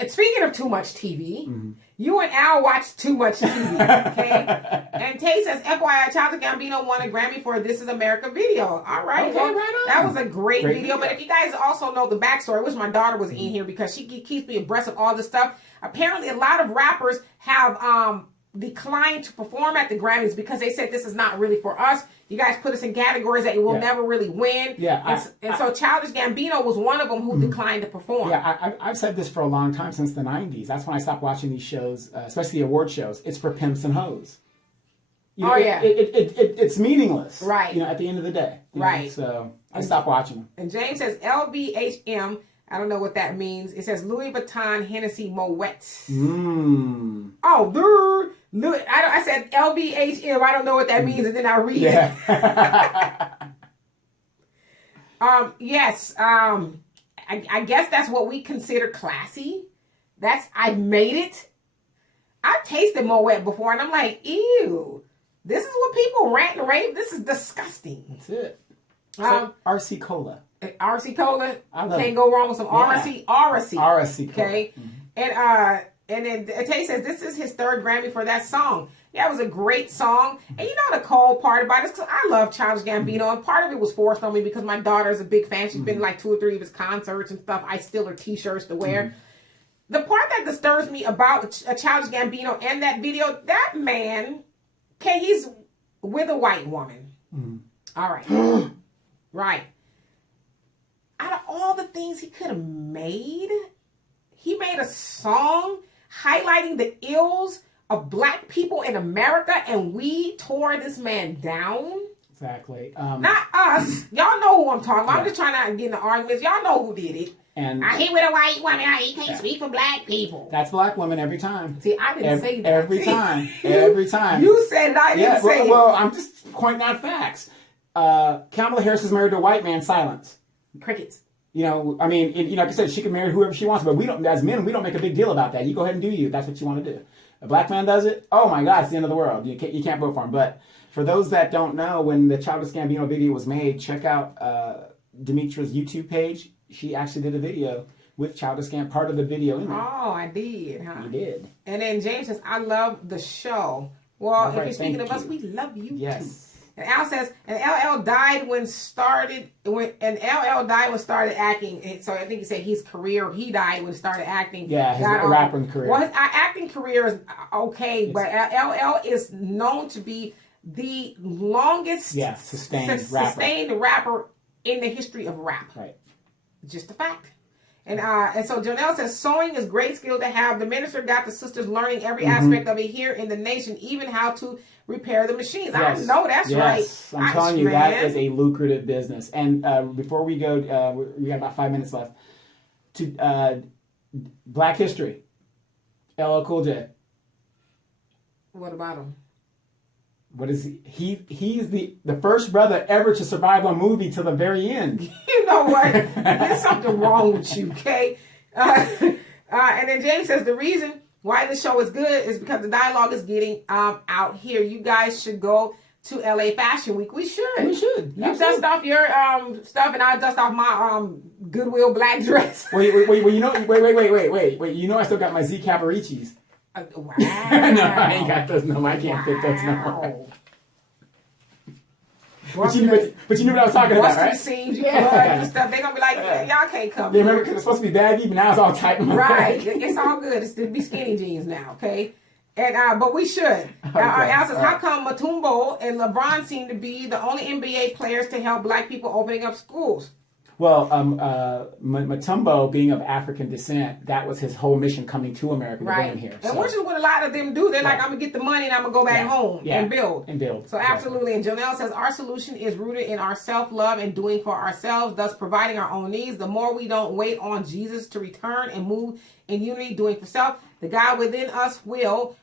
And speaking of too much TV, you and Al watch too much TV, okay? And Tay says, FYI, Childish Gambino won a Grammy for This Is America video. All right. Okay, right on. That was a great video. But if you guys also know the backstory, I wish my daughter was in here because she keeps me abreast of all this stuff. Apparently, a lot of rappers have declined to perform at the Grammys because they said this is not really for us. You guys put us in categories that you will never really win. Yeah, so Childish Gambino was one of them who declined to perform. Yeah, I've said this for a long time, since the 90s. That's when I stopped watching these shows, especially the award shows. It's for pimps and hoes. It's meaningless. Right. At the end of the day. Right. So I stopped watching them. And James says LBHM. I don't know what that means. It says Louis Vuitton Hennessy Moet. Oh, dude. I said LBHM. I don't know what that means, and then I read it. Yes. I guess that's what we consider classy. I made it. I've tasted Moet before, and I'm like, ew. This is what people rant and rave. This is disgusting. That's it. So, RC Cola. RC Cola, can't go wrong with some RC. RC Cola. Okay, and then Tay says this is his third Grammy for that song. Yeah, it was a great song. And the cool part about it is because I love Childish Gambino, and part of it was forced on me because my daughter is a big fan. She's been to like 2 or 3 of his concerts and stuff. I steal her T-shirts to wear. The part that disturbs me about Childish Gambino and that video, that man, he's with a white woman. All right. Right. Out of all the things he could have made, he made a song highlighting the ills of black people in America, and we tore this man down. Exactly. Not us. Y'all know who I'm talking about. I'm just trying to get in the arguments. Y'all know who did it. And he with a white woman. He can't speak for black people. That's black women every time. See, I didn't say that. Every time. Every time. You said I didn't say it. Well, I'm just pointing out facts. Kamala Harris is married to a white man. Silence. Crickets. Like I said, she can marry whoever she wants, but we don't, as men, we don't make a big deal about that. You go ahead and do you. If that's what you want to do. A black man does it. Oh my God, it's the end of the world. You can't vote for him. But for those that don't know, when the Childish Gambino video was made, check out Demetra's YouTube page. She actually did a video with Childish Gambino, part of the video in there. Oh, I did, huh? You did. And then James says, I love the show. Well, if you're speaking of us, we love you too. And Al says, and LL died when started acting. And so I think he said he died when he started acting. Yeah, his rapping career. Well, his acting career is okay, but LL is known to be the longest sustained rapper in the history of rap. Right. Just a fact. And so Jonelle says, sewing is great skill to have. The minister got the sisters learning every aspect of it here in the nation, even how to repair the machines. Yes. I know that's right. I'm telling you, that is a lucrative business. And before we go, we got about 5 minutes left. To Black History, LL Cool J. What about him? What is he? He's the first brother ever to survive a movie till the very end. You know what? There's something wrong with you, okay? And then James says the reason why the show is good is because the dialogue is getting out here. You guys should go to LA Fashion Week. We should. We should. You dust off your stuff, and I'll dust off my Goodwill black dress. Wait. You know, wait. You know, I still got my Z Caparicis. Wow. No, I ain't got those. No, I can't fit those. No. But you knew what I was talking about, right? Seams, and stuff. They're gonna be like, y'all can't come. Yeah, remember, because it's supposed to be baggy, but now it's all tight. Right. It's all good. It's to be skinny jeans now, okay? And but we should. Al says, how come Mutombo and LeBron seem to be the only NBA players to help black people opening up schools? Well, Mutombo, being of African descent, that was his whole mission coming to America to bring him here. And which is what a lot of them do. They're like, I'm going to get the money and I'm going to go back home and build. So absolutely. And Jonelle says, our solution is rooted in our self-love and doing for ourselves, thus providing our own needs. The more we don't wait on Jesus to return and move in unity, doing for self, the God within us will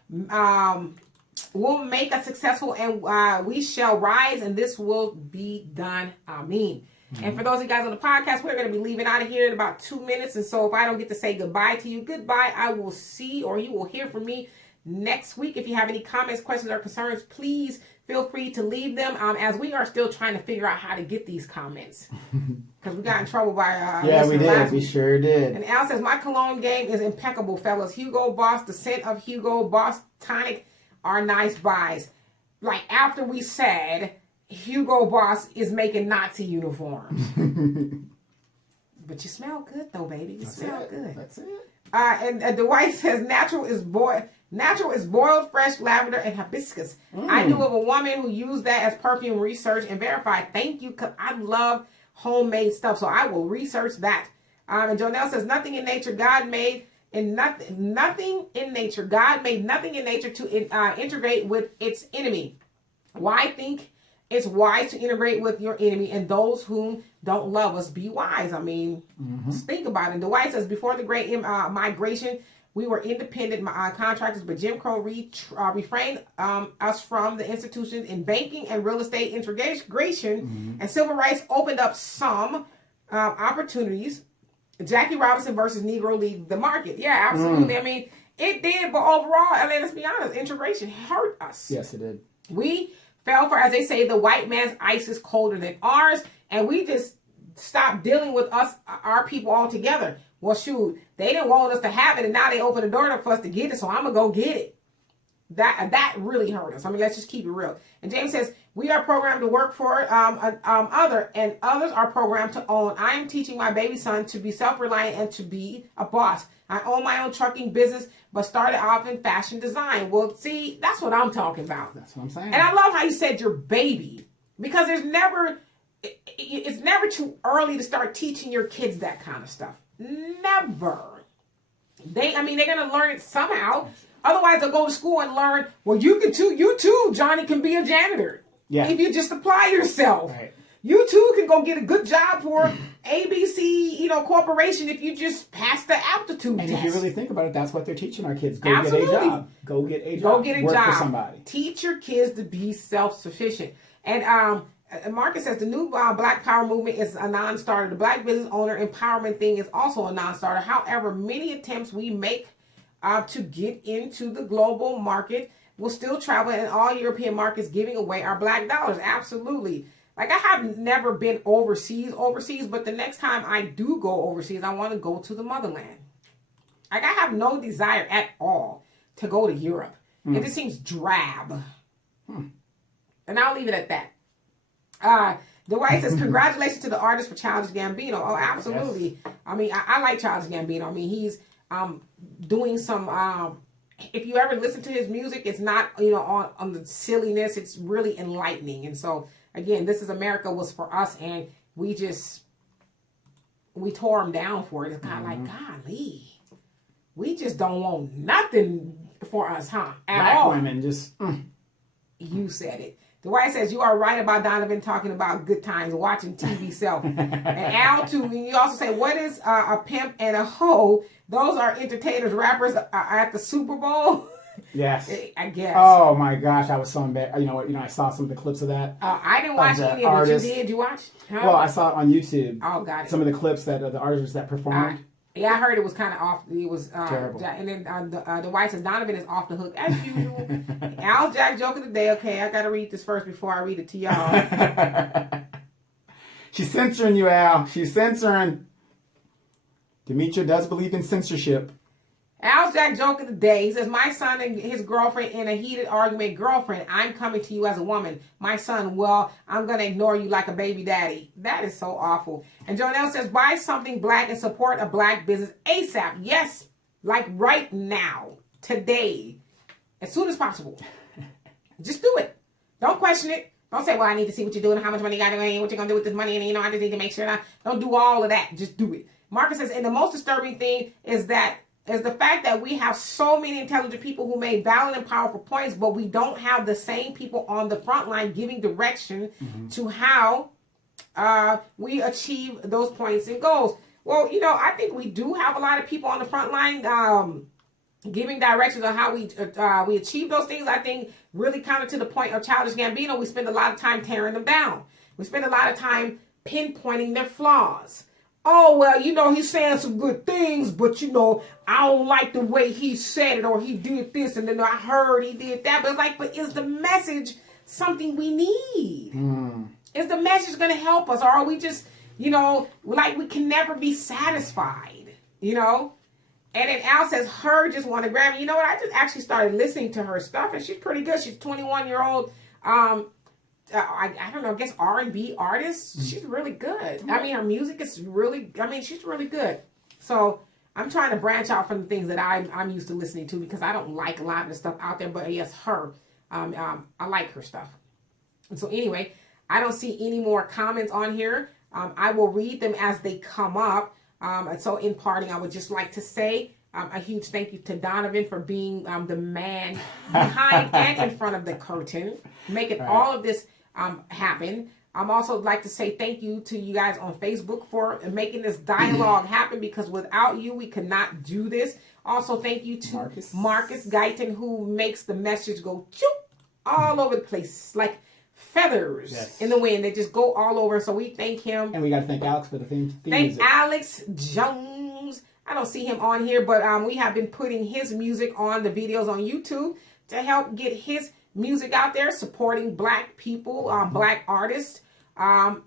make us successful, and we shall rise, and this will be done. Amen. And for those of you guys on the podcast, we're going to be leaving out of here in about 2 minutes. And so if I don't get to say goodbye to you, goodbye. I will see, or you will hear from me next week. If you have any comments, questions, or concerns, please feel free to leave them, as we are still trying to figure out how to get these comments. Because we got in trouble by... yeah, we did. We sure did. And Al says, my cologne game is impeccable, fellas. Hugo Boss, the scent of Hugo Boss Tonic are nice buys. Like after we said... Hugo Boss is making Nazi uniforms. But you smell good though, baby. You smell good. That's it. And Dwight says natural is boiled fresh lavender and hibiscus. I knew of a woman who used that as perfume, research and verified. Thank you, because I love homemade stuff, so I will research that. And Jonelle says nothing in nature God made, and nothing in nature God made nothing in nature to integrate with its enemy. Why think it's wise to integrate with your enemy, and those whom don't love us be wise? I mean, just think about it. Dwight says, before the great migration, we were independent contractors, but Jim Crow refrained us from the institutions in banking and real estate integration, and civil rights opened up some opportunities. Jackie Robinson versus Negro lead the market. Yeah, absolutely. I mean, it did, but overall, let's be honest, integration hurt us. Yes, it did. We fell for, as they say, the white man's ice is colder than ours, and we just stopped dealing with us, our people altogether. Well, shoot, they didn't want us to have it, and now they open the door for us to get it, so I'm going to go get it. That really hurt us. I mean, let's just keep it real. And James says, we are programmed to work for other, and others are programmed to own. I am teaching my baby son to be self-reliant and to be a boss. I own my own trucking business, but started off in fashion design. Well, see, that's what I'm talking about. That's what I'm saying. And I love how you said your baby, because it's never too early to start teaching your kids that kind of stuff. Never. They're going to learn it somehow. Otherwise, they'll go to school and learn, well, you too, Johnny, can be a janitor. Yeah. If you just apply yourself. Right. You too can go get a good job for ABC, corporation if you just pass the aptitude test. And if you really think about it, that's what they're teaching our kids. Go get a job. Go get a job. Go get a Work job. For somebody. Teach your kids to be self-sufficient. And Marcus says the new Black Power movement is a non-starter. The Black business owner empowerment thing is also a non-starter. However, many attempts we make to get into the global market will still travel in all European markets, giving away our Black dollars. Absolutely. Like, I have never been overseas, but the next time I do go overseas, I want to go to the motherland. Like, I have no desire at all to go to Europe. It just seems drab. And I'll leave it at that. Dwight says, congratulations to the artist for Childish Gambino. Oh, absolutely. Yes. I mean, I like Childish Gambino. I mean, he's doing some, if you ever listen to his music, it's not, on the silliness. It's really enlightening. And so, again, This Is America was for us, and we tore him down for it. It's kind of like, golly, we just don't want nothing for us, huh? At all. Black women just... You said it. Dwight says, you are right about Donovan talking about good times, watching TV self. And Al, too, and you also say, what is a pimp and a hoe? Those are entertainers, rappers at the Super Bowl. Yes. I guess. Oh, my gosh. I was so embarrassed. I saw some of the clips of that. I didn't watch any of it. You did? You watch? Huh? Well, I saw it on YouTube. Oh, got it. Some of the clips that the artists that performed. Yeah, I heard it was kind of off. It was terrible. And then the White says Donovan is off the hook as usual. Al's Jack joke of the day. Okay, I got to read this first before I read it to y'all. She's censoring you, Al. She's censoring. Demetria does believe in censorship. Al's Jack joke of the day. He says, my son and his girlfriend in a heated argument. Girlfriend, I'm coming to you as a woman. My son, well, I'm going to ignore you like a baby daddy. That is so awful. And Jonelle says, buy something black and support a black business ASAP. Yes, like right now, today, as soon as possible. Just do it. Don't question it. Don't say, well, I need to see what you're doing, how much money you got, what you're going to do with this money, and I just need to make sure. Don't do all of that. Just do it. Marcus says, and the most disturbing thing is the fact that we have so many intelligent people who made valid and powerful points, but we don't have the same people on the front line giving direction to how we achieve those points and goals. Well, I think we do have a lot of people on the front line giving directions on how we achieve those things. I think really counter to the point of Childish Gambino, we spend a lot of time tearing them down. We spend a lot of time pinpointing their flaws. Oh, well, he's saying some good things, but, I don't like the way he said it, or he did this, and then I heard he did that. But it's like, but is the message something we need? Is the message going to help us? Or are we just, like we can never be satisfied, And then Al says, her just won a Grammy. You know what? I just actually started listening to her stuff, and she's pretty good. She's a 21-year-old, I don't know, I guess R&B artist. She's really good. I mean, her music is really, she's really good. So I'm trying to branch out from the things that I'm used to listening to, because I don't like a lot of the stuff out there, but yes, her. I like her stuff. And so anyway, I don't see any more comments on here. I will read them as they come up. And so in parting, I would just like to say a huge thank you to Donovan for being the man behind and in front of the curtain, making all of this happen. I'm also like to say thank you to you guys on Facebook for making this dialogue happen, because without you, we could not do this. Also, thank you to Marcus Guyton, who makes the message go all over the place, like feathers in the wind. They just go all over. So we thank him. And we got to thank Alex for the theme Thank music. Alex Jones. I don't see him on here, but we have been putting his music on the videos on YouTube to help get his music out there, supporting black people, black artists.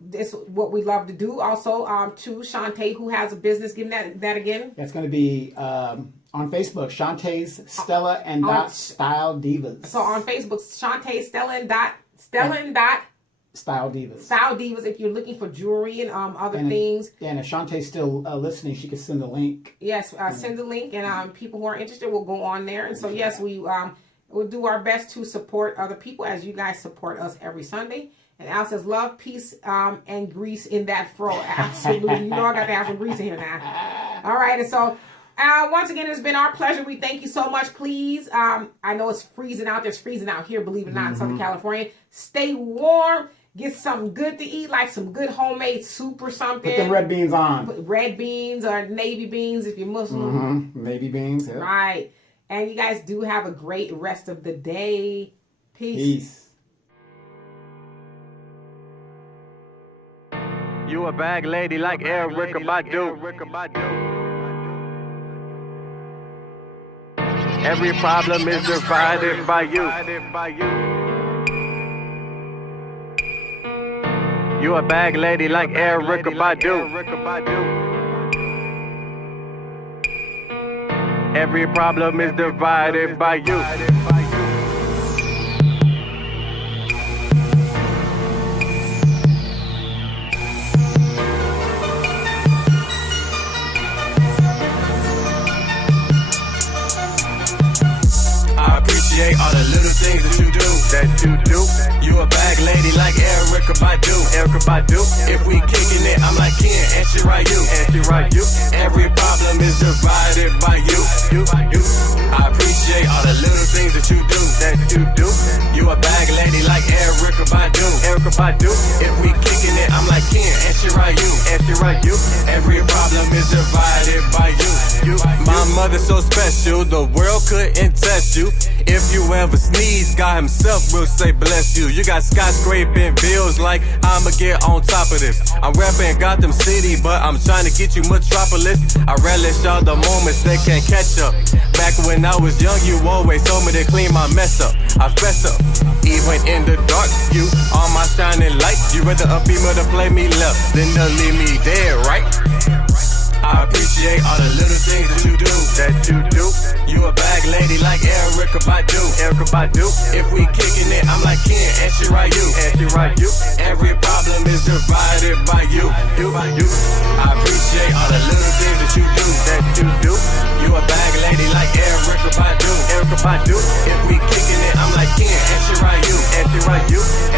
This is what we love to do. Also, to Shantae, who has a business. Give that again. That's going to be on Facebook, Shantae's Stella and Style Divas. So on Facebook, Shantae Stella and Style Divas. Style Divas. If you're looking for jewelry and other things. And if Shantae's still listening, she can send the link. Yes, send the link, and people who are interested will go on there. And so yes, we'll do our best to support other people as you guys support us every Sunday. And Al says, love, peace, and grease in that fro. Absolutely. I got to have some grease in here now. All right. And so, once again, it's been our pleasure. We thank you so much. Please, I know it's freezing out there. It's freezing out here, believe it or not, in Southern California. Stay warm. Get something good to eat, like some good homemade soup or something. Put the red beans on. Put red beans or navy beans if you're Muslim. Navy beans, yeah. Right. And you guys do have a great rest of the day. Peace. You a bag lady like Erykah Badu. Every problem is divided by you. You a bag lady like Erykah Badu. Every problem is divided by you. appreciate all the little things that you do. You a bag lady like Erykah Badu. If we kicking it, I'm like Ken and she right you. Every problem is divided by you. I appreciate all the little things that you do. You a bag lady like Erykah Badu. If we kicking it, I'm like Ken and she right you. Every problem is divided by you. My mother's so special, the world couldn't test you. If you ever sneeze, God himself will say bless you. You got skyscraping bills like I'ma get on top of this. I'm rapping Gotham City, but I'm trying to get you Metropolis. I relish all the moments they can't catch up. Back when I was young, you always told me to clean my mess up. I fess up, even in the dark, you are my shining light. You rather a female to play me left than to leave me dead, right? I appreciate all the little things that you do. You a bag lady like Erykah Badu. If we kicking it, I'm like Ken and she right you. Every problem is divided by you. I appreciate all the little things that you do. You a bag lady like Erykah Badu. If we kicking it, I'm like Ken and she right you.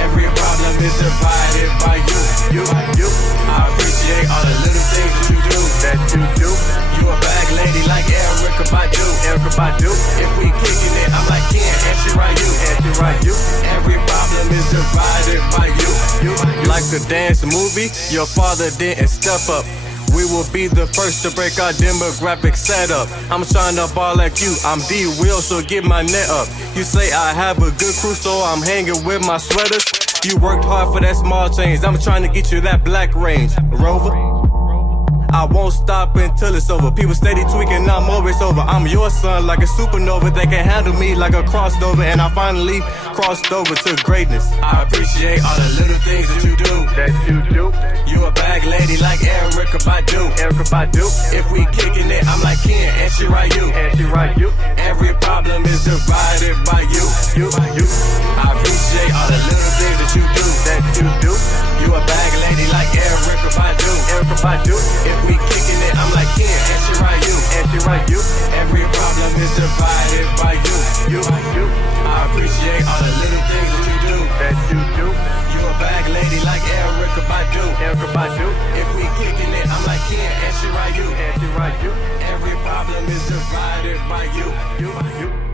Every problem is divided by you. I appreciate all the little things that you do. You a bag lady like Erykah Badu. If we kicking it, I'm like Ken and she right you. Every problem is divided by you. Like the dance movie, your father didn't step up. We will be the first to break our demographic setup. I'm trying to ball like you, I'm D-Will, so get my net up. You say I have a good crew, so I'm hanging with my sweaters. You worked hard for that small change, I'm trying to get you that black range Rover. I won't stop until it's over. People steady tweaking, I'm always over. I'm your son like a supernova. They can handle me like a crossover. And I finally crossed over to greatness. I appreciate all the little things that you do. You a bag lady like Erykah Badu. If we kicking it, I'm like Ken and she right you. Every problem is divided by you. I appreciate all the little things that you do. You a bag lady like Erykah Badu. If we kicking it, I'm like Ken and she right you. Every problem is divided by you. I appreciate all the little things that you do. You a bag lady like Erykah Badu. If we kicking it, I'm like Ken and she right you. Every problem is divided by you.